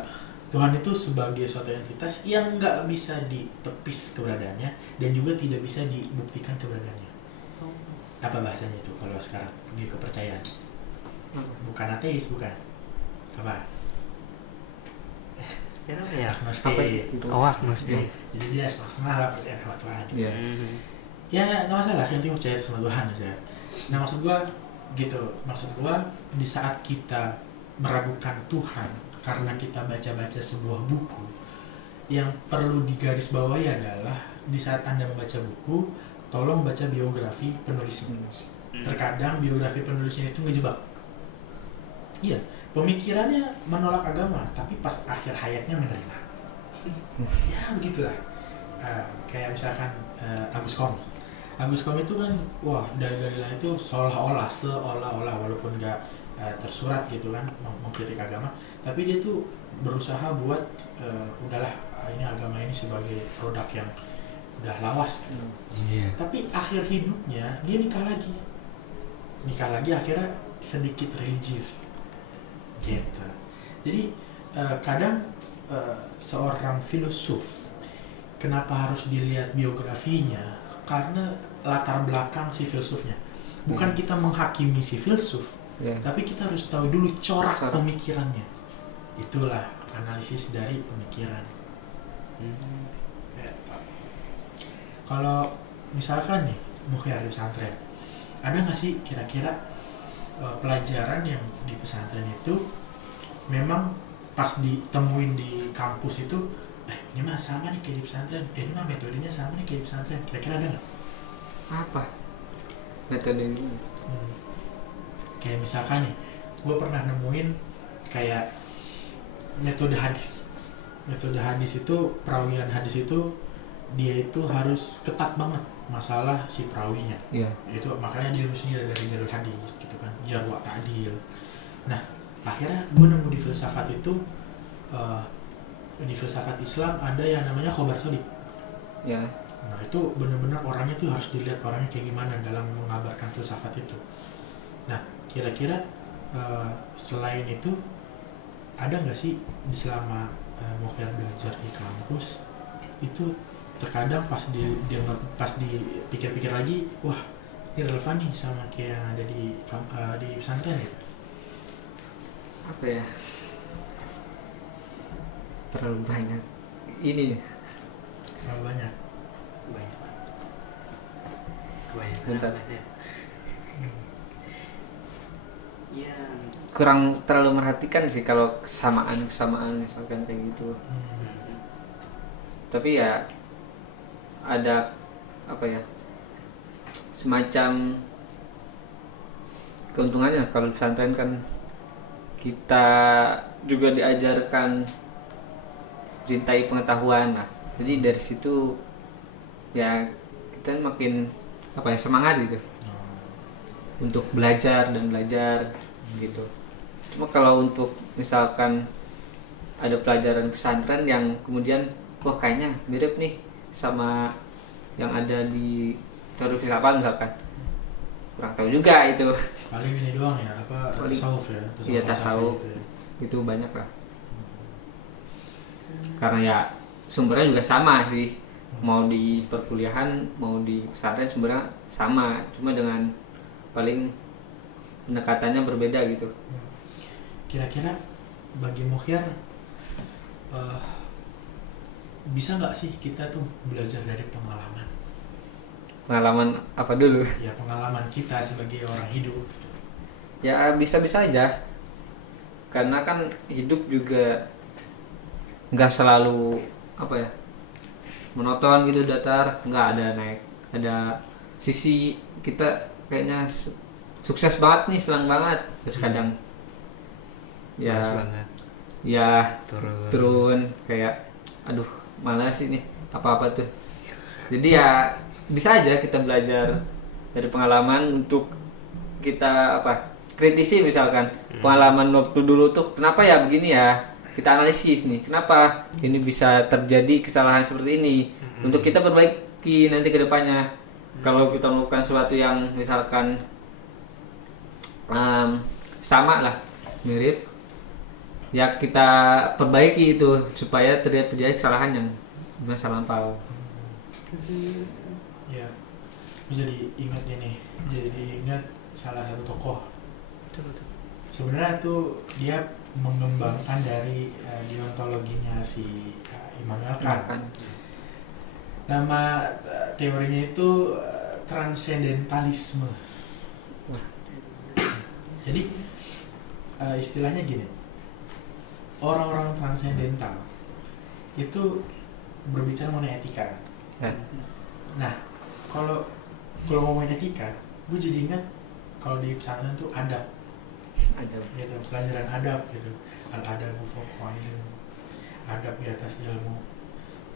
Tuhan itu sebagai suatu entitas yang nggak bisa ditepis keberadaannya dan juga tidak bisa dibuktikan keberadaannya. Apa bahasanya itu kalau sekarang di kepercayaan? Bukan ateis, bukan apa? Agnostik. Agnostik. Jadi dia setengah-setengah lah percaya sama Tuhan. Iya. Ya nggak masalah, yang penting percaya sama Tuhan aja. Nah maksud gua gitu, maksud gua di saat kita meragukan Tuhan karena kita baca-baca sebuah buku, yang perlu digarisbawahi adalah di saat Anda membaca buku, tolong baca biografi penulisnya. Terkadang biografi penulisnya itu ngejebak. Iya, pemikirannya menolak agama, tapi pas akhir hayatnya menerima. Ya begitulah. Kayak misalkan Agus Kom. Agus Kom itu kan, wah dari itu seolah-olah walaupun nggak tersurat gitu kan mengkritik agama, tapi dia tuh berusaha buat udahlah ini agama ini sebagai produk yang udah lawas gitu. Tapi akhir hidupnya dia nikah lagi akhirnya sedikit religius gitu. Jadi kadang seorang filosof kenapa harus dilihat biografinya, karena latar belakang si filsufnya. Bukan kita menghakimi si filsuf, tapi kita harus tahu dulu corak pemikirannya. Itulah analisis dari pemikiran. Kalau misalkan nih Mukhyar di pesantren, ada nggak sih kira-kira pelajaran yang di pesantren itu memang pas ditemuin di kampus itu ini mah sama nih kayak di pesantren, ini mah metodenya sama nih kayak di pesantren, kira-kira ada nggak? Apa metode ini? Kayak misalkan nih, gue pernah nemuin kayak metode hadis itu, perawian hadis itu dia itu harus ketat banget masalah si perawinya. Itu makanya di ilmu sini ada jalur hadis gitu kan, jar wa ta'dil. Nah akhirnya gue nemu di filsafat itu, di filsafat Islam ada yang namanya khobar sodik. Nah itu benar-benar orangnya tuh harus dilihat orangnya kayak gimana dalam mengabarkan filsafat itu. Nah kira-kira selain itu ada nggak sih di selama Mukhyar belajar di kampus itu terkadang pas dipikir-pikir lagi, wah ini relevan nih sama kayak yang ada di pesantren gitu. Apa ya? Terlalu banyak. Ini Terlalu banyak. Bentar. Ya. kurang terlalu merhatikan sih kalau kesamaan misalkan kayak gitu. Tapi ya ada apa ya, semacam keuntungannya kalau pesantren kan kita juga diajarkan cintai pengetahuan lah. Jadi dari situ ya kita makin apa ya, semangat gitu untuk belajar gitu. Cuma kalau untuk misalkan ada pelajaran pesantren yang kemudian wah kayaknya mirip nih sama yang ada di teori filsafat misalkan, kurang tahu juga itu. Paling ini doang ya, apa tasawuf ya? Iya, tasawuf gitu ya. Itu banyak lah. Karena ya sumbernya juga sama sih, mau di perkuliahan mau di pesantren sumbernya sama, cuma dengan paling pendekatannya berbeda gitu. Kira-kira bagi Mukhyar bisa nggak sih kita tuh belajar dari pengalaman? Pengalaman apa dulu? Ya pengalaman kita sebagai orang hidup gitu. Ya bisa-bisa aja, karena kan hidup juga nggak selalu apa ya, monoton gitu, datar, nggak ada naik, ada sisi kita kayaknya sukses banget nih, senang banget, terus kadang ya Malas banget. ya Turun. kayak aduh malas ini apa tuh. Jadi ya bisa aja kita belajar dari pengalaman untuk kita apa, kritisi misalkan pengalaman waktu dulu tuh kenapa ya begini ya, kita analisis nih kenapa ini bisa terjadi kesalahan seperti ini, untuk kita perbaiki nanti ke depannya. Kalau kita melakukan sesuatu yang misalkan sama lah, mirip, ya kita perbaiki itu supaya terjadi kesalahan yang masa lampau. Ya, jadi ingat ini, jadi ingat salah satu tokoh. Sebenarnya tuh dia mengembangkan dari deontologinya si Immanuel Kant. Nama teorinya itu transendentalisme. Jadi istilahnya gini, orang-orang transendental itu berbicara mengenai etika. Nah, kalau ngomongin etika, gue jadi ingat kalau di pesantren tuh adab, gitu, pelajaran adab gitu, al-adabu fawqa ilm, adab di atas ilmu.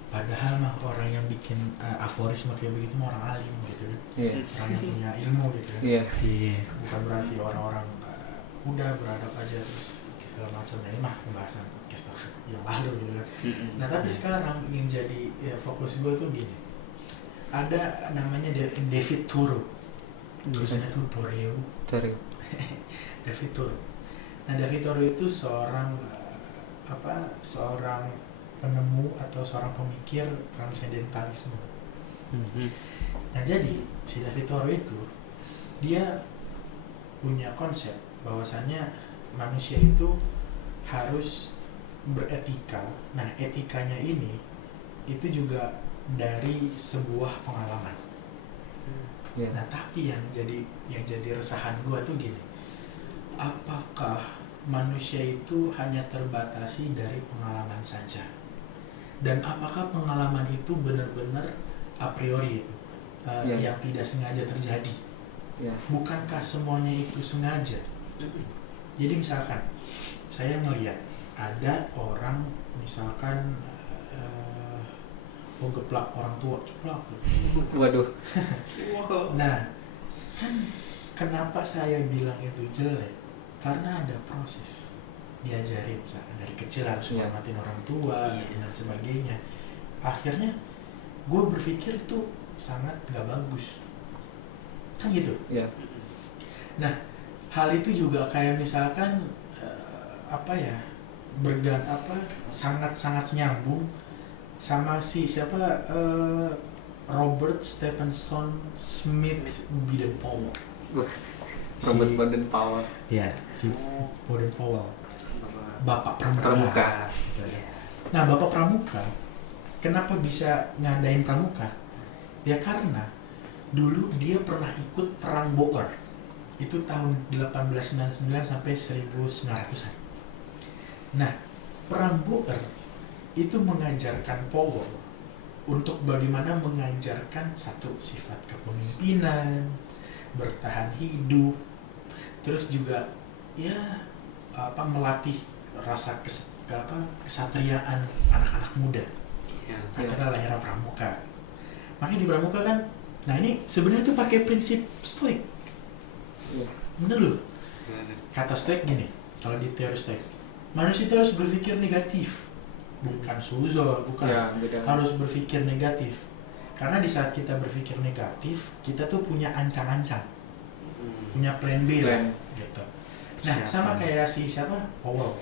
Padahal mah orang yang bikin aforisme kayak begitu mah orang alim gitu kan, orang yang punya ilmu gitu kan. Bukan berarti orang-orang udah beradab aja terus segala macam. Nah, ini mah pembahasan podcast yang lalu gitu kan. Nah tapi sekarang yang jadi fokus gue tuh gini, ada namanya David Thoreau, tulisannya tuh Thoreau. David Thoreau. Nah David Thoreau itu seorang penemu atau seorang pemikir transendentalisme. Nah jadi si David Thoreau itu dia punya konsep bahwasannya manusia itu harus beretika. Nah etikanya ini itu juga dari sebuah pengalaman. Nah tapi yang jadi resahan gue tuh gini, apakah manusia itu hanya terbatasi dari pengalaman saja? Dan apakah pengalaman itu benar-benar a priori itu yang tidak sengaja terjadi? Bukankah semuanya itu sengaja? Jadi misalkan saya melihat ada orang misalkan geplak orang tua, ceplak. Waduh. Nah, kan kenapa saya bilang itu jelek? Karena ada proses diajarin misalkan dari kecil harus menghormatin orang tua dan sebagainya. Akhirnya gue berpikir itu sangat gak bagus, kan gitu. Nah hal itu juga kayak misalkan sangat nyambung sama si Robert Stephenson Smith Baden-Powell. Robert Baden-Powell. Ya, si Baden-Powell. Bapak Pramuka. Nah, Bapak Pramuka kenapa bisa ngadain Pramuka? Ya karena dulu dia pernah ikut perang Boer. itu tahun 1899 sampai 1900-an. Nah, perang Boer itu mengajarkan Powell untuk bagaimana mengajarkan satu sifat kepemimpinan, bertahan hidup, terus juga ya melatih rasa kesatriaan anak-anak muda. Akhirnya lahirnya Pramuka. Makanya di Pramuka kan, nah ini sebenarnya tuh pakai prinsip Stoik. Bener loh. Kata Stoik gini, kalau di teori Stoik, manusia itu harus berpikir negatif, bukan suzon, bukan harus berpikir negatif. Karena di saat kita berpikir negatif, kita tuh punya ancang-ancang, punya plan B lah, gitu. Nah, sama kayak si Powell.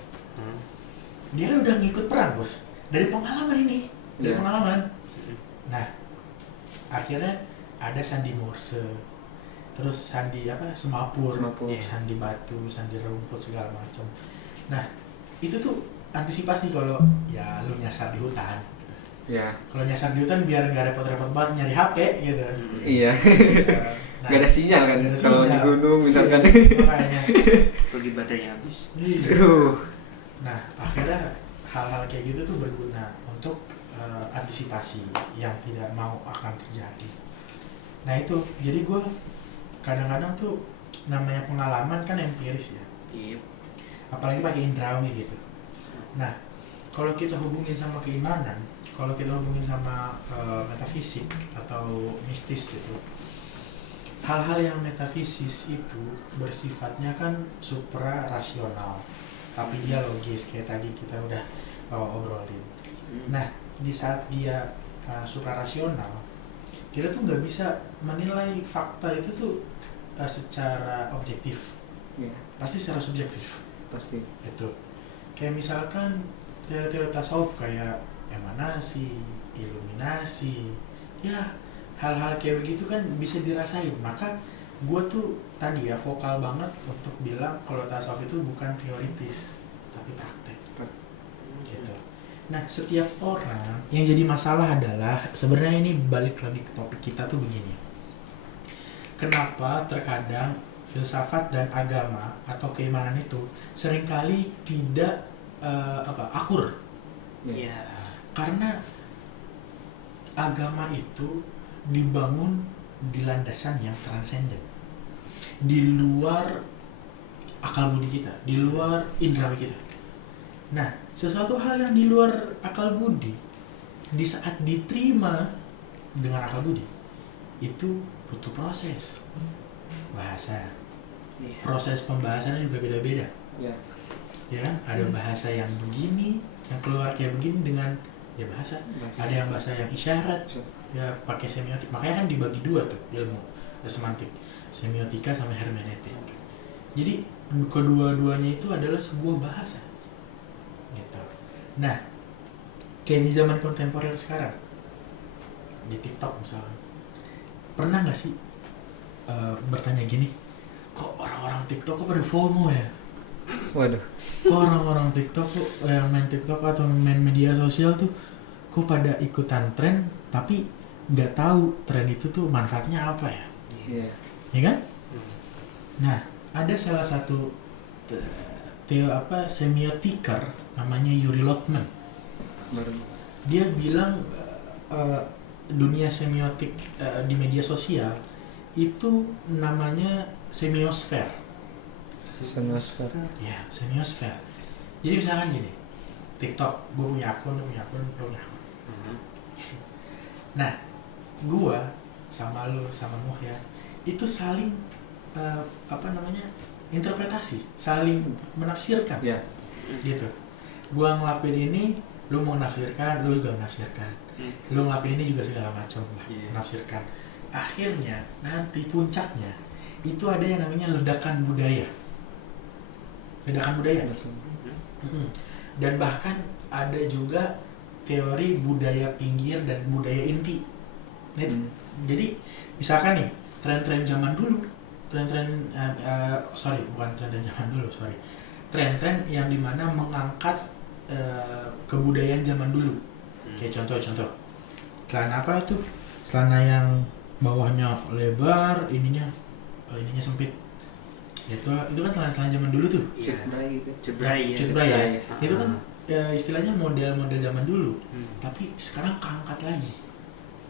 Dia udah ngikut perang, bos. Dari pengalaman ini, pengalaman. Nah, akhirnya ada sandi morse, terus sandi semapur. Sandi batu, sandi rumput segala macam. Nah, itu tuh antisipasi kalau ya lu nyasar di hutan. Kalau nyasar di hutan biar nggak repot-repot banget nyari HP gitu. Nah, gak ada sinyal kan kalau di gunung misalkan. Makanya Pergi baterainya habis. Nah, akhirnya hal-hal kayak gitu tuh berguna untuk antisipasi yang tidak mau akan terjadi. Nah itu, jadi gue kadang-kadang tuh namanya pengalaman kan empiris ya. Apalagi pakai indrawi gitu. Nah, kalau kita hubungin sama keimanan, kalau kita hubungin sama metafisik atau mistis gitu, hal-hal yang metafisis itu bersifatnya kan supra rasional, tapi dia logis kayak tadi kita udah obrolin. Nah, di saat dia supra rasional, kita tuh nggak bisa menilai fakta itu tuh secara objektif, pasti secara subjektif. Pasti. Itu kayak misalkan teori-teori tasawuf kayak emanasi, iluminasi, ya hal-hal kayak begitu kan bisa dirasain. Maka gue tuh tadi ya vokal banget untuk bilang kalau tasawuf itu bukan teoritis tapi praktek gitu. Nah, setiap orang yang jadi masalah adalah sebenarnya ini balik lagi ke topik kita tuh begini. Kenapa terkadang filsafat dan agama atau keimanan itu seringkali tidak akur? Karena agama itu dibangun di landasan yang transenden, di luar akal budi kita, di luar indrawi kita. Nah, sesuatu hal yang di luar akal budi, di saat diterima dengan akal budi, itu butuh proses bahasa. Proses pembahasannya juga beda-beda. Ya kan? Ada bahasa yang begini, yang keluar kayak begini dengan ya bahasa. Ada yang bahasa yang isyarat, ya pakai semiotik. Makanya kan dibagi dua tuh ilmu semantik, semiotika sama hermeneutik. Jadi kedua-duanya itu adalah sebuah bahasa gitu. Nah, kayak di zaman kontemporer sekarang di TikTok misalnya, pernah nggak sih bertanya gini, kok orang-orang TikTok kok pada FOMO ya? Waduh. Kok orang-orang TikTok kok yang main TikTok atau main media sosial tuh kok pada ikutan tren tapi nggak tahu tren itu tuh manfaatnya apa ya? Ya kan? Nah, ada salah satu semiotiker namanya Yuri Lotman. Dia bilang dunia semiotik di media sosial itu namanya semiosfer. Ya, semiosfer. Jadi misalkan gini, TikTok, gue punya akun, lo punya akun. Nah, gue sama lo sama Muhya itu saling interpretasi, saling menafsirkan. Gitu. Gue ngelakuin ini, lo mau menafsirkan, lo juga menafsirkan. Lo ngelakuin ini juga segala macam lah, menafsirkan. Akhirnya nanti puncaknya itu ada yang namanya ledakan budaya. Dan bahkan ada juga teori budaya pinggir dan budaya inti. Nah, itu. Jadi misalkan nih tren-tren zaman dulu, tren-tren yang dimana mengangkat kebudayaan zaman dulu. Kayak contoh celana apa itu? Celana yang bawahnya lebar, ininya sempit. itu kan celana zaman dulu tuh. Iya. Cutbray gitu. Cutbray ya. Cutbray ya. Cutbray. Itu kan ya, istilahnya model-model zaman dulu. Hmm. Tapi sekarang keangkat lagi.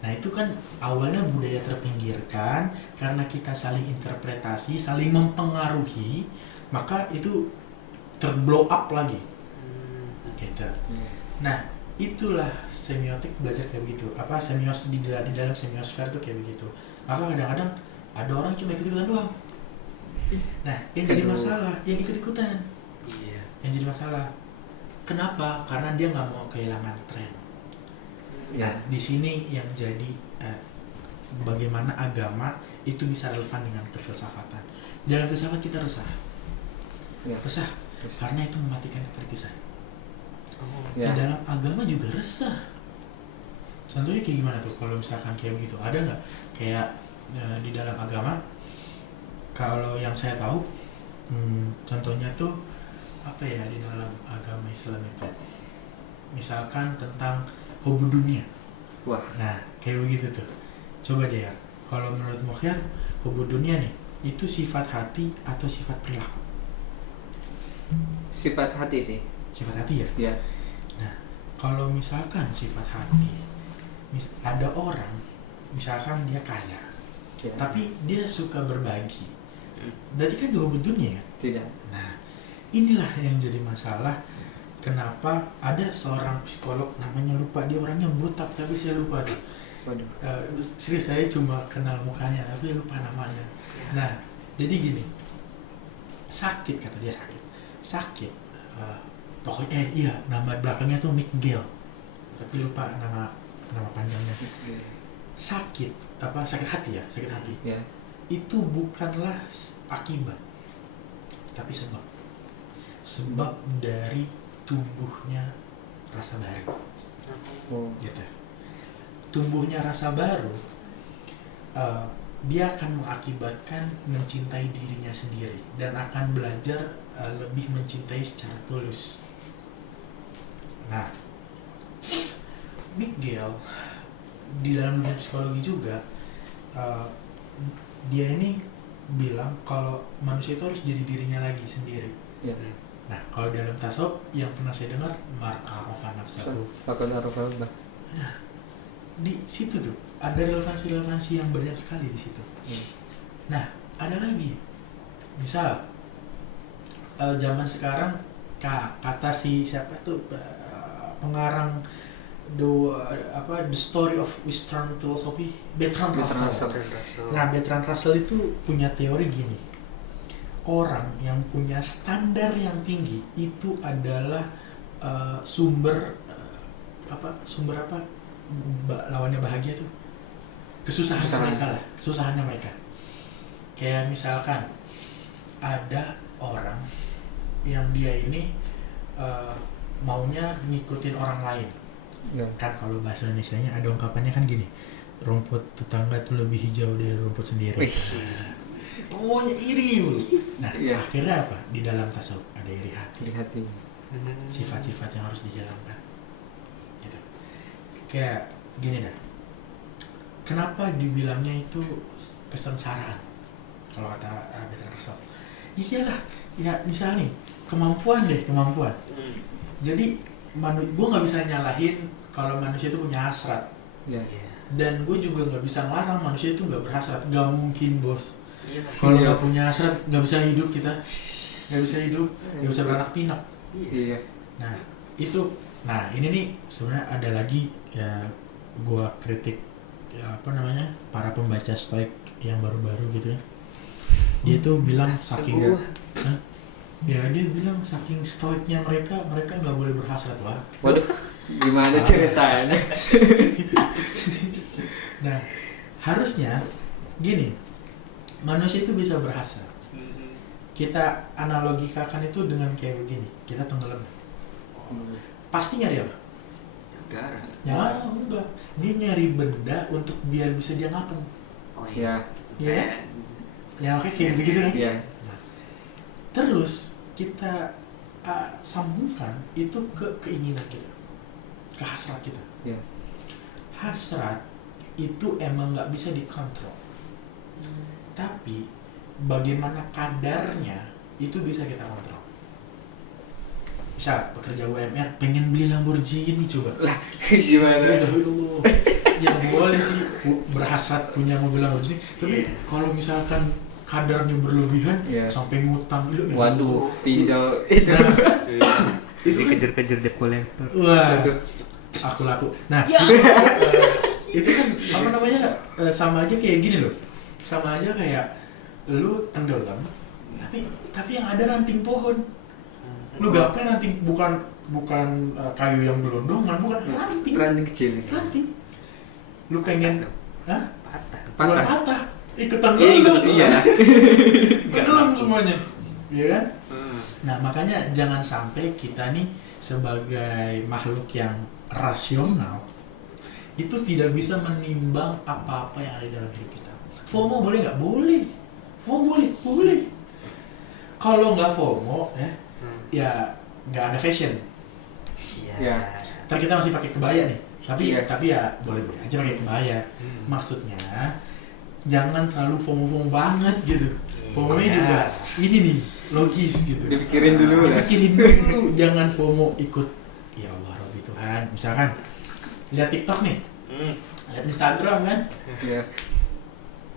Nah itu kan awalnya budaya terpinggirkan karena kita saling interpretasi, saling mempengaruhi, maka itu terblow up lagi. Gitu. Nah itulah semiotik belajar kayak begitu. Apa semios di dalam semiosfer tuh kayak begitu. Maka kadang-kadang ada orang cuma ikut-ikutan doang. Nah yang jadi masalah, yang ikut-ikutan. Iya. Yang jadi masalah. Kenapa? Karena dia nggak mau kehilangan tren. Ya. Nah, di sini yang jadi bagaimana agama itu bisa relevan dengan kefilsafatan. Di dalam filsafat kita resah. Ya. Resah karena itu mematikan kekritisan. Oh. Ya. Di dalam agama juga resah. Contohnya kayak gimana tuh kalau misalkan kayak begitu? Ada nggak kayak di dalam agama? Kalau yang saya tahu, contohnya tuh apa ya di dalam agama Islam itu? Misalkan tentang hubud dunia. Wah. Nah, kayak begitu tuh. Coba deh ya. Kalau menurut Mukhyar, hubud dunia nih, itu sifat hati atau sifat perilaku? Sifat hati sih. Sifat hati ya? Ya. Nah, kalau misalkan sifat hati, ada orang, misalkan dia kaya, Ya. tapi dia suka berbagi. Berarti kan hubud dunia kan? Tidak. Nah, inilah yang jadi masalah. Kenapa ada seorang psikolog namanya lupa, dia orangnya botak tapi saya lupa tuh. Waduh. Serius saya cuma kenal mukanya tapi lupa namanya. Nah, jadi gini, sakit kata dia sakit. Pokoknya iya nama belakangnya tuh Miguel, tapi lupa nama panjangnya. Sakit hati ya, sakit hati. Ya. Itu bukanlah akibat, tapi sebab dari tumbuhnya rasa baru. Oh. Gitu. Tumbuhnya rasa baru, dia akan mengakibatkan mencintai dirinya sendiri dan akan belajar lebih mencintai secara tulus. Nah, Miguel di dalam dunia psikologi juga dia ini bilang kalau manusia itu harus jadi dirinya lagi sendiri. Ya. Nah, kalau di dalam tasawuf yang pernah saya dengar mar'arofa nafsahu. Nah, di situ tuh ada relevansi yang banyak sekali di situ. Nah, ada lagi. Misal zaman sekarang kata si siapa tuh pengarang The Story of Western Philosophy, Bertrand Russell. Nah, Bertrand Russell itu punya teori gini. Orang yang punya standar yang tinggi itu adalah sumber lawannya bahagia tuh kesusahannya mereka. Kayak misalkan ada orang yang dia ini maunya ngikutin orang lain. Ya. Kan kalau bahasa Indonesianya ada ungkapannya kan gini, rumput tetangga tuh lebih hijau dari rumput sendiri. Pokoknya iri mulu. Nah, Iya. akhirnya apa? Di dalam tasawuf ada iri hati. Iri hati. Sifat-sifat yang harus dijalankan. Gitu. Kayak gini dah. Kenapa dibilangnya itu kesengsaraan? Kalau kata Bertrand Russell. Iyalah, ya misalnya nih, kemampuan. Jadi gue nggak bisa nyalahin kalau manusia itu punya hasrat. Ya. Dan gue juga nggak bisa ngelarang manusia itu nggak berhasrat. Nggak mungkin, bos. Kalau nggak punya hasrat nggak bisa hidup kita, nggak bisa beranak pinak. Iya. Nah itu, ini nih sebenarnya ada lagi ya, gue kritik ya para pembaca Stoik yang baru-baru gitu ya. Dia tuh bilang saking dia bilang saking stoiknya mereka nggak boleh berhasrat. Wah. Waduh, gimana ceritanya? Nah, harusnya gini, manusia itu bisa berhasrat. Kita analogikakan itu dengan kayak begini, kita tenggelam. Pasti nyari apa? Udara. Ya, enggak. Dia nyari benda untuk biar bisa dia ngapung. Oh Ya. Iya kan? Ya, oke kayak begitu kan? Iya. Terus kita sambungkan itu ke keinginan kita, ke hasrat kita. Ya. Hasrat itu emang nggak bisa dikontrol, tapi bagaimana kadarnya itu bisa kita kontrol. Misal pekerja UMR pengen beli Lamborghini coba. Lah, gimana? Ya boleh sih berhasrat punya mobil Lamborghini, tapi kalau misalkan kadarnya berlebihan sampai ngutang dulu. Waduh, pinjol itu. Itu dikejar-kejar debt collector. Wah, aku laku. Nah, itu kan apa namanya, sama aja kayak gini loh. Sama aja kayak lu tenggelam, tapi yang ada ranting pohon. Lu gapai ranting, bukan kayu yang gelondongan, bukan ranting kecil. Ranting. Lu pengen Patah. patah. Ikut tenggelam. Iya. Tenggelam semuanya. Iya kan? Nah, makanya jangan sampai kita nih sebagai makhluk yang rasional itu tidak bisa menimbang apa-apa yang ada dalam hidup kita. FOMO boleh nggak? Boleh. FOMO boleh. Kalau nggak FOMO, ya nggak ada fashion. Iya. Ntar kita masih pakai kebaya nih. Tapi ya boleh aja pakai kebaya. Maksudnya jangan terlalu FOMO banget gitu. FOMO-nya juga ini nih logis gitu. Dipikirin dulu. Jangan FOMO ikut. Ya Allah Rabbi Tuhan. Misalkan lihat TikTok nih, lihat Instagram kan. Iya.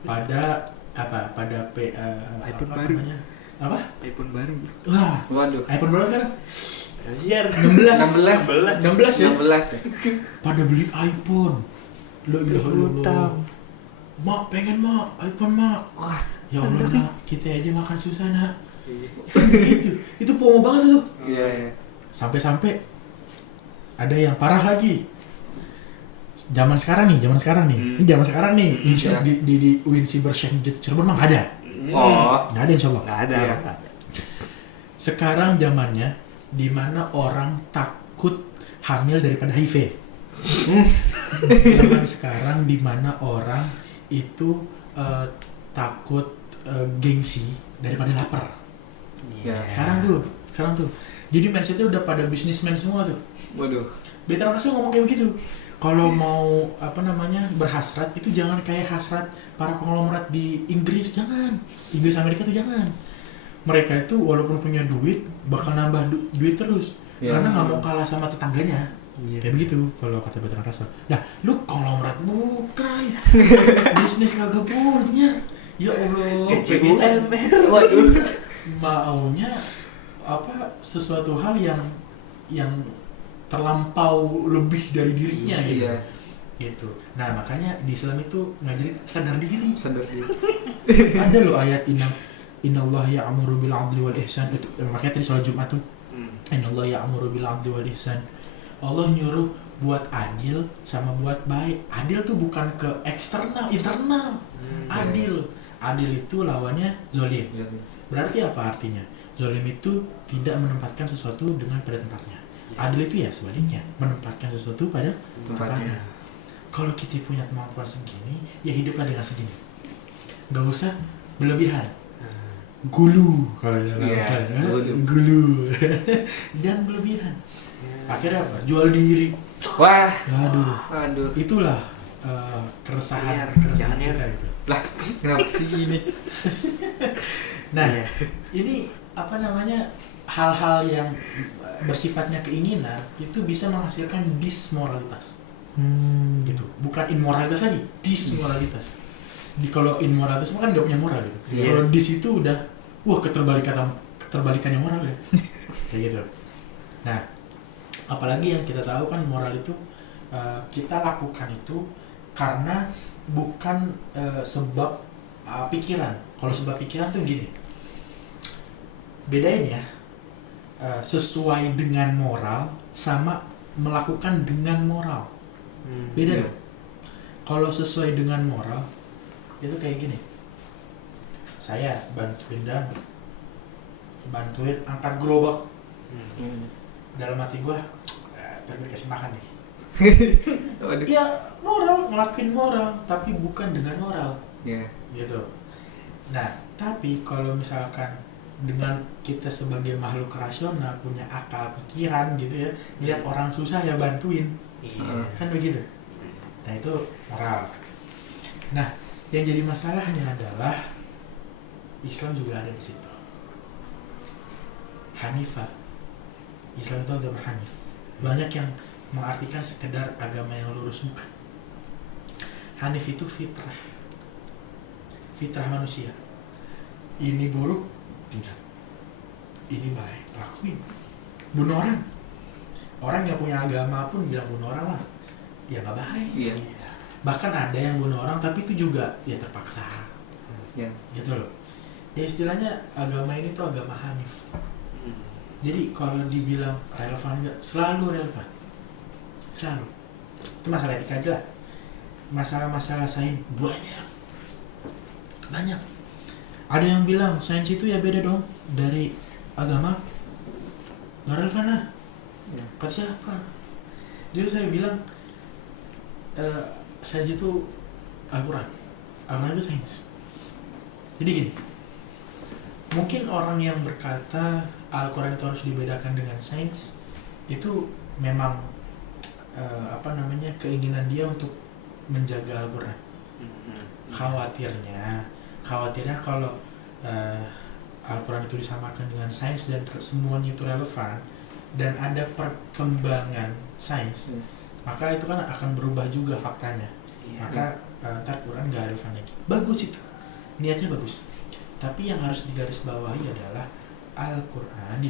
Pada iPhone apa baru. namanya? Apa? iPhone baru. Wah, Waduh. iPhone berapa sekarang? Siar. 16 ya? 16 ya. Pada beli iPhone. La ilaha illallah. Mak pengen mak, iPhone mak. Wah, Ya Allah nak, kita aja makan susah nak. Kan gitu. Itu FOMO banget tuh. iya. Sampai-sampai ada yang parah lagi. Zaman sekarang nih. Ini zaman sekarang nih. Insya Allah di UIN Cybersecurity Jati Cirebon mah nggak ada. Nggak ada insya Allah. Nggak ada. Iya. Sekarang zamannya di mana orang takut hamil daripada HIV. Zaman sekarang di mana orang itu takut gengsi daripada lapar. Iya. Sekarang tuh. Jadi mindsetnya udah pada bisnismen semua tuh. Waduh. Better Rasul ngomong kayak begitu. Kalau mau berhasrat itu jangan kayak hasrat para konglomerat di Inggris, jangan. Inggris Amerika tuh jangan. Mereka itu walaupun punya duit bakal nambah duit terus. Karena nggak mau kalah sama tetangganya. Kayak begitu kalau kata Better Rasul. Nah, lu konglomerat buka ya. Bisnis kagak punya. Ya Allah. UMR. Waduh. Maunya sesuatu hal yang terlampau lebih dari dirinya gitu. Iya. Gitu. Nah, makanya di Islam itu ngajarin sadar diri. Ada loh ayat innallaha ya'muru bil 'adli wal ihsan itu makanya tadi salat Jumat tuh. Innallaha ya'muru bil 'adli wal ihsan. Allah nyuruh buat adil sama buat baik. Adil tuh bukan ke eksternal, internal. Adil itu lawannya zalim. Berarti apa artinya? Zalim itu tidak menempatkan sesuatu dengan pada tempatnya. Adil itu ya sebaliknya, menempatkan sesuatu pada tempatnya. Kalau kita punya kemampuan segini, ya hiduplah dengan segini. Gak usah berlebihan. Gulu kalau dalam saya, gulu. Jangan berlebihan. Akhirnya apa? Jual diri. Wah. Aduh. Itulah keresahan kita gitu. Lah, kenapa sih ini? Nah, ini hal-hal yang bersifatnya keinginan itu bisa menghasilkan dismoralitas. Gitu. Bukan immoralitas lagi, dismoralitas. Kalau immoralitas kan nggak punya moral gitu. Kalau dis itu udah keterbalikannya moral ya. Kayak gitu. Nah, apalagi yang kita tahu kan moral itu kita lakukan itu karena bukan sebab pikiran. Kalau sebab pikiran tuh gini. Bedain ya. Sesuai dengan moral sama melakukan dengan moral. Beda loh. Kalau sesuai dengan moral itu kayak gini. Saya bantuin angkat gerobak. Dalam hati gua tadi dikasih makan nih. Ya moral, ngelakuin moral tapi bukan dengan moral. Gitu. Nah, tapi kalau misalkan dengan kita sebagai makhluk rasional punya akal pikiran gitu ya, lihat orang susah ya bantuin. Kan begitu. Nah, itu moral. Nah, yang jadi masalahnya adalah Islam juga ada di situ. Hanifah, Islam itu agama Hanif. Banyak yang mengartikan sekedar agama yang lurus, bukan. Hanif itu fitrah manusia. Ini buruk, tinggal. Ini baik, lakuin. Bunuh orang yang punya agama pun bilang bunuh orang lah, ya nggak baik. Iya. Bahkan ada yang bunuh orang tapi itu juga ya terpaksa. Ya. Gitu loh. Ya istilahnya agama ini tuh agama Hanif. Jadi kalau dibilang relevan nggak, selalu relevan. Selalu. Itu masalah etika aja lah. Masalah-masalah sains banyak. Ada yang bilang sains itu ya beda dong dari agama, nggak relevan lah. Ya. Kata siapa? Jadi saya bilang sains itu Al-Quran itu sains. Jadi gini, mungkin orang yang berkata Al-Quran itu harus dibedakan dengan sains itu memang keinginan dia untuk menjaga Al-Quran. Khawatirnya kalau Al-Quran itu disamakan dengan sains dan semuanya itu relevan dan ada perkembangan sains, maka itu kan akan berubah juga faktanya. Maka ntar Quran gak relevan lagi. Bagus itu, niatnya bagus. Tapi yang harus digarisbawahi adalah Al-Quran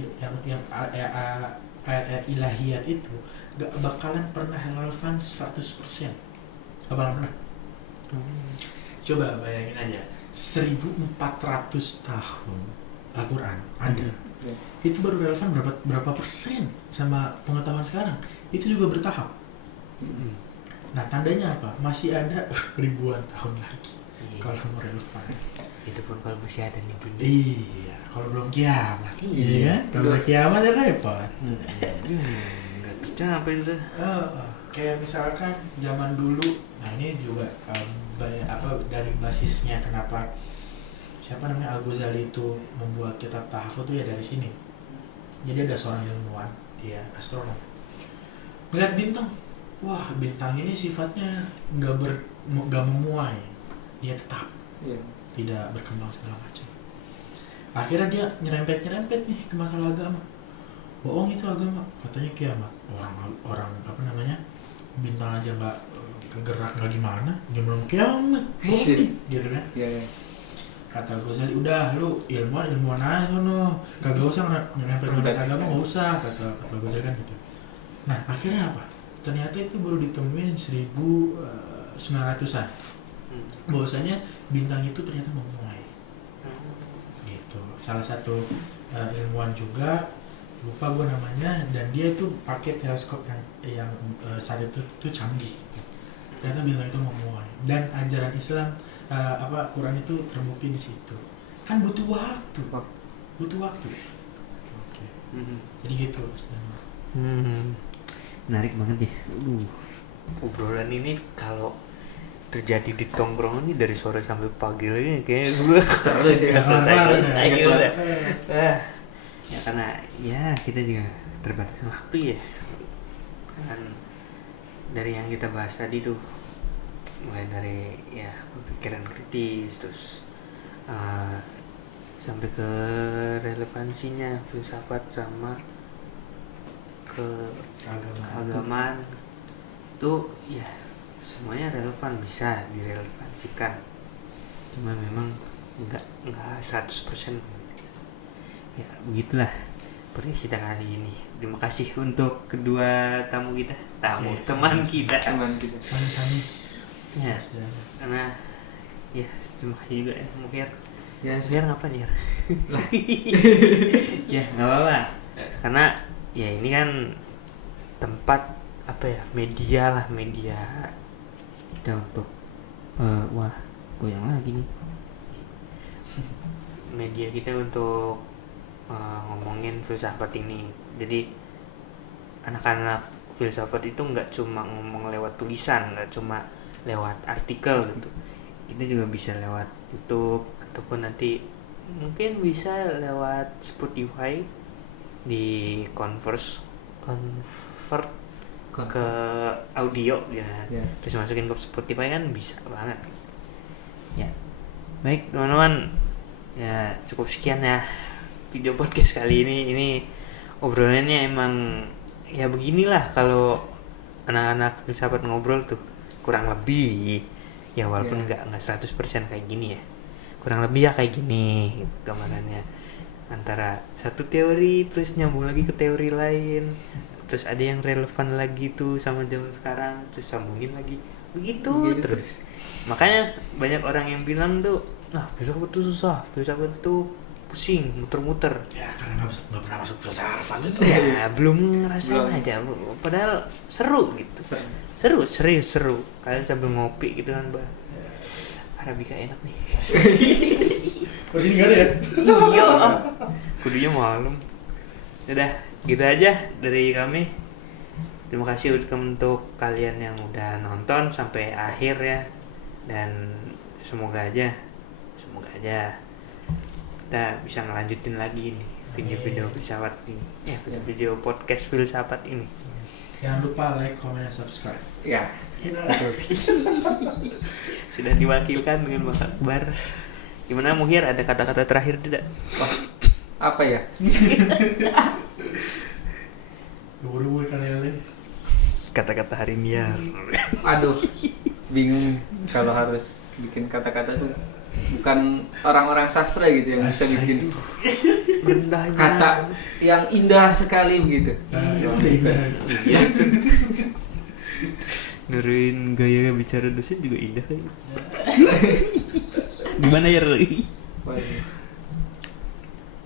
yang ayat-ayat ilahiyat itu gak bakalan pernah relevan 100%. Gak bakalan pernah. Coba bayangin aja 1400 tahun Al-Quran ada. Itu baru relevan berapa persen sama pengetahuan sekarang. Itu juga bertahap. Nah tandanya apa? Masih ada ribuan tahun lagi. Kalau mau relevan. Itu pun kalau masih ada di dunia. Iya, kalau belum kiamat. Iya kan? Kalau udah kiamat ya repot. Nggak capek itu. Kayak misalkan zaman dulu, nah ini juga dari basisnya kenapa Al-Ghazali itu membuat kitab tahafudz itu ya dari sini. Jadi ada seorang ilmuwan, dia astronom, ngeliat bintang, wah bintang ini sifatnya nggak memuai, dia tetap tidak berkembang segala macam. Akhirnya dia nyerempet nih ke masalah agama. Bohong itu agama, katanya kiamat. Orang bintang aja nggak kegerak nggak gimana kiamat, bohong nih, gitu kan? Kata Ghazali, udah lu ilmuwan aja no, kagak usah nyerempet agama, nggak usah, kata Ghazali kan gitu. Nah akhirnya apa? Ternyata itu baru ditemuin 1900-an. Bahwasanya bintang itu ternyata memuai. Gitu. Salah satu ilmuwan juga, lupa gue namanya, dan dia itu pakai teleskop yang saat itu canggih. Ternyata bintang itu memuai. Dan ajaran Islam Quran itu terbukti di situ. Kan butuh waktu. Okay. Jadi gitu Mas Dani. Menarik banget ya. Obrolan ini kalau terjadi di tongkrongan ini dari sore sampai pagi lagi kayaknya gue terus ya selesai gitu ya. Ya karena ya kita juga terbatas waktu ya. Kan dari yang kita bahas tadi tuh, mulai dari ya pemikiran kritis, terus sampai ke relevansinya filsafat sama ke agamaan itu ya semuanya relevan, bisa direlevansikan, cuma memang nggak 100%. Ya begitulah pergi kita kali ini. Terima kasih untuk kedua tamu kita, teman kita Sami ya, karena ya terima kasih juga ya Mukir. Biar ngapain ya? Ya nggak apa-apa, karena ya ini kan tempat media kita untuk wah goyang lagi nih media kita untuk ngomongin filsafat ini. Jadi anak-anak filsafat itu nggak cuma ngomong lewat tulisan, nggak cuma lewat artikel gitu, kita juga bisa lewat YouTube ataupun nanti mungkin bisa lewat Spotify, di convert ke audio ya. Terus masukin ke Spotify kan bisa banget ya. Baik teman-teman, Ya cukup sekian ya video podcast kali ini. Ini obrolannya emang ya beginilah kalau anak-anak filsafat ngobrol tuh, kurang lebih ya, walaupun nggak 100% kayak gini ya, kurang lebih ya kayak gini gambarannya, antara satu teori terus nyambung lagi ke teori lain, terus ada yang relevan lagi tuh sama zaman sekarang, terus sambungin lagi begitu terus. Makanya banyak orang yang bilang tuh, filsafat tuh susah, filsafat tuh pusing, muter-muter. Ya karena nggak pernah masuk filsafat itu. Ya belum ngerasain aja, padahal seru gitu. Serius seru. Kalian sambil ngopi gitu kan, Mbak. Arabica enak nih. Terus ini nggak ada ya? Iya. Kudunya malam. Udah, gitu aja dari kami. Terima kasih untuk kalian yang udah nonton sampai akhir ya. Dan semoga aja kita bisa ngelanjutin lagi nih video-video filsafat ini. Ya, video podcast filsafat ini. Jangan lupa like, comment, dan subscribe. Ya. Sudah diwakilkan dengan Bang Akbar. Gimana Muhir, ada kata-kata terakhir tidak? Wah, apa ya? Buru-buru kan ya. Kata-kata Hariniar. Aduh, bingung kalau harus bikin kata-kata tuh. Bukan orang-orang sastra gitu yang bisa bikin Rendahnya kata yang indah sekali begitu. Itu udah indah. Iya. Nurunin gaya bicara dosen juga indah kan. Gimana ya Roy?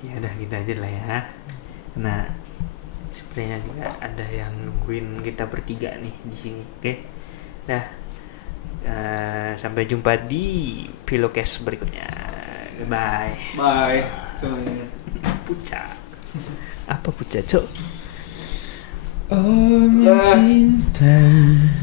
Ya udah gitu aja lah ya. Karena sepertinya juga ada yang nungguin kita bertiga nih di sini. Oke. Dah. Sampai jumpa di Pilocast berikutnya. Bye. Bye semuanya. Puca. Apa puca, Cok? Oh mencintai.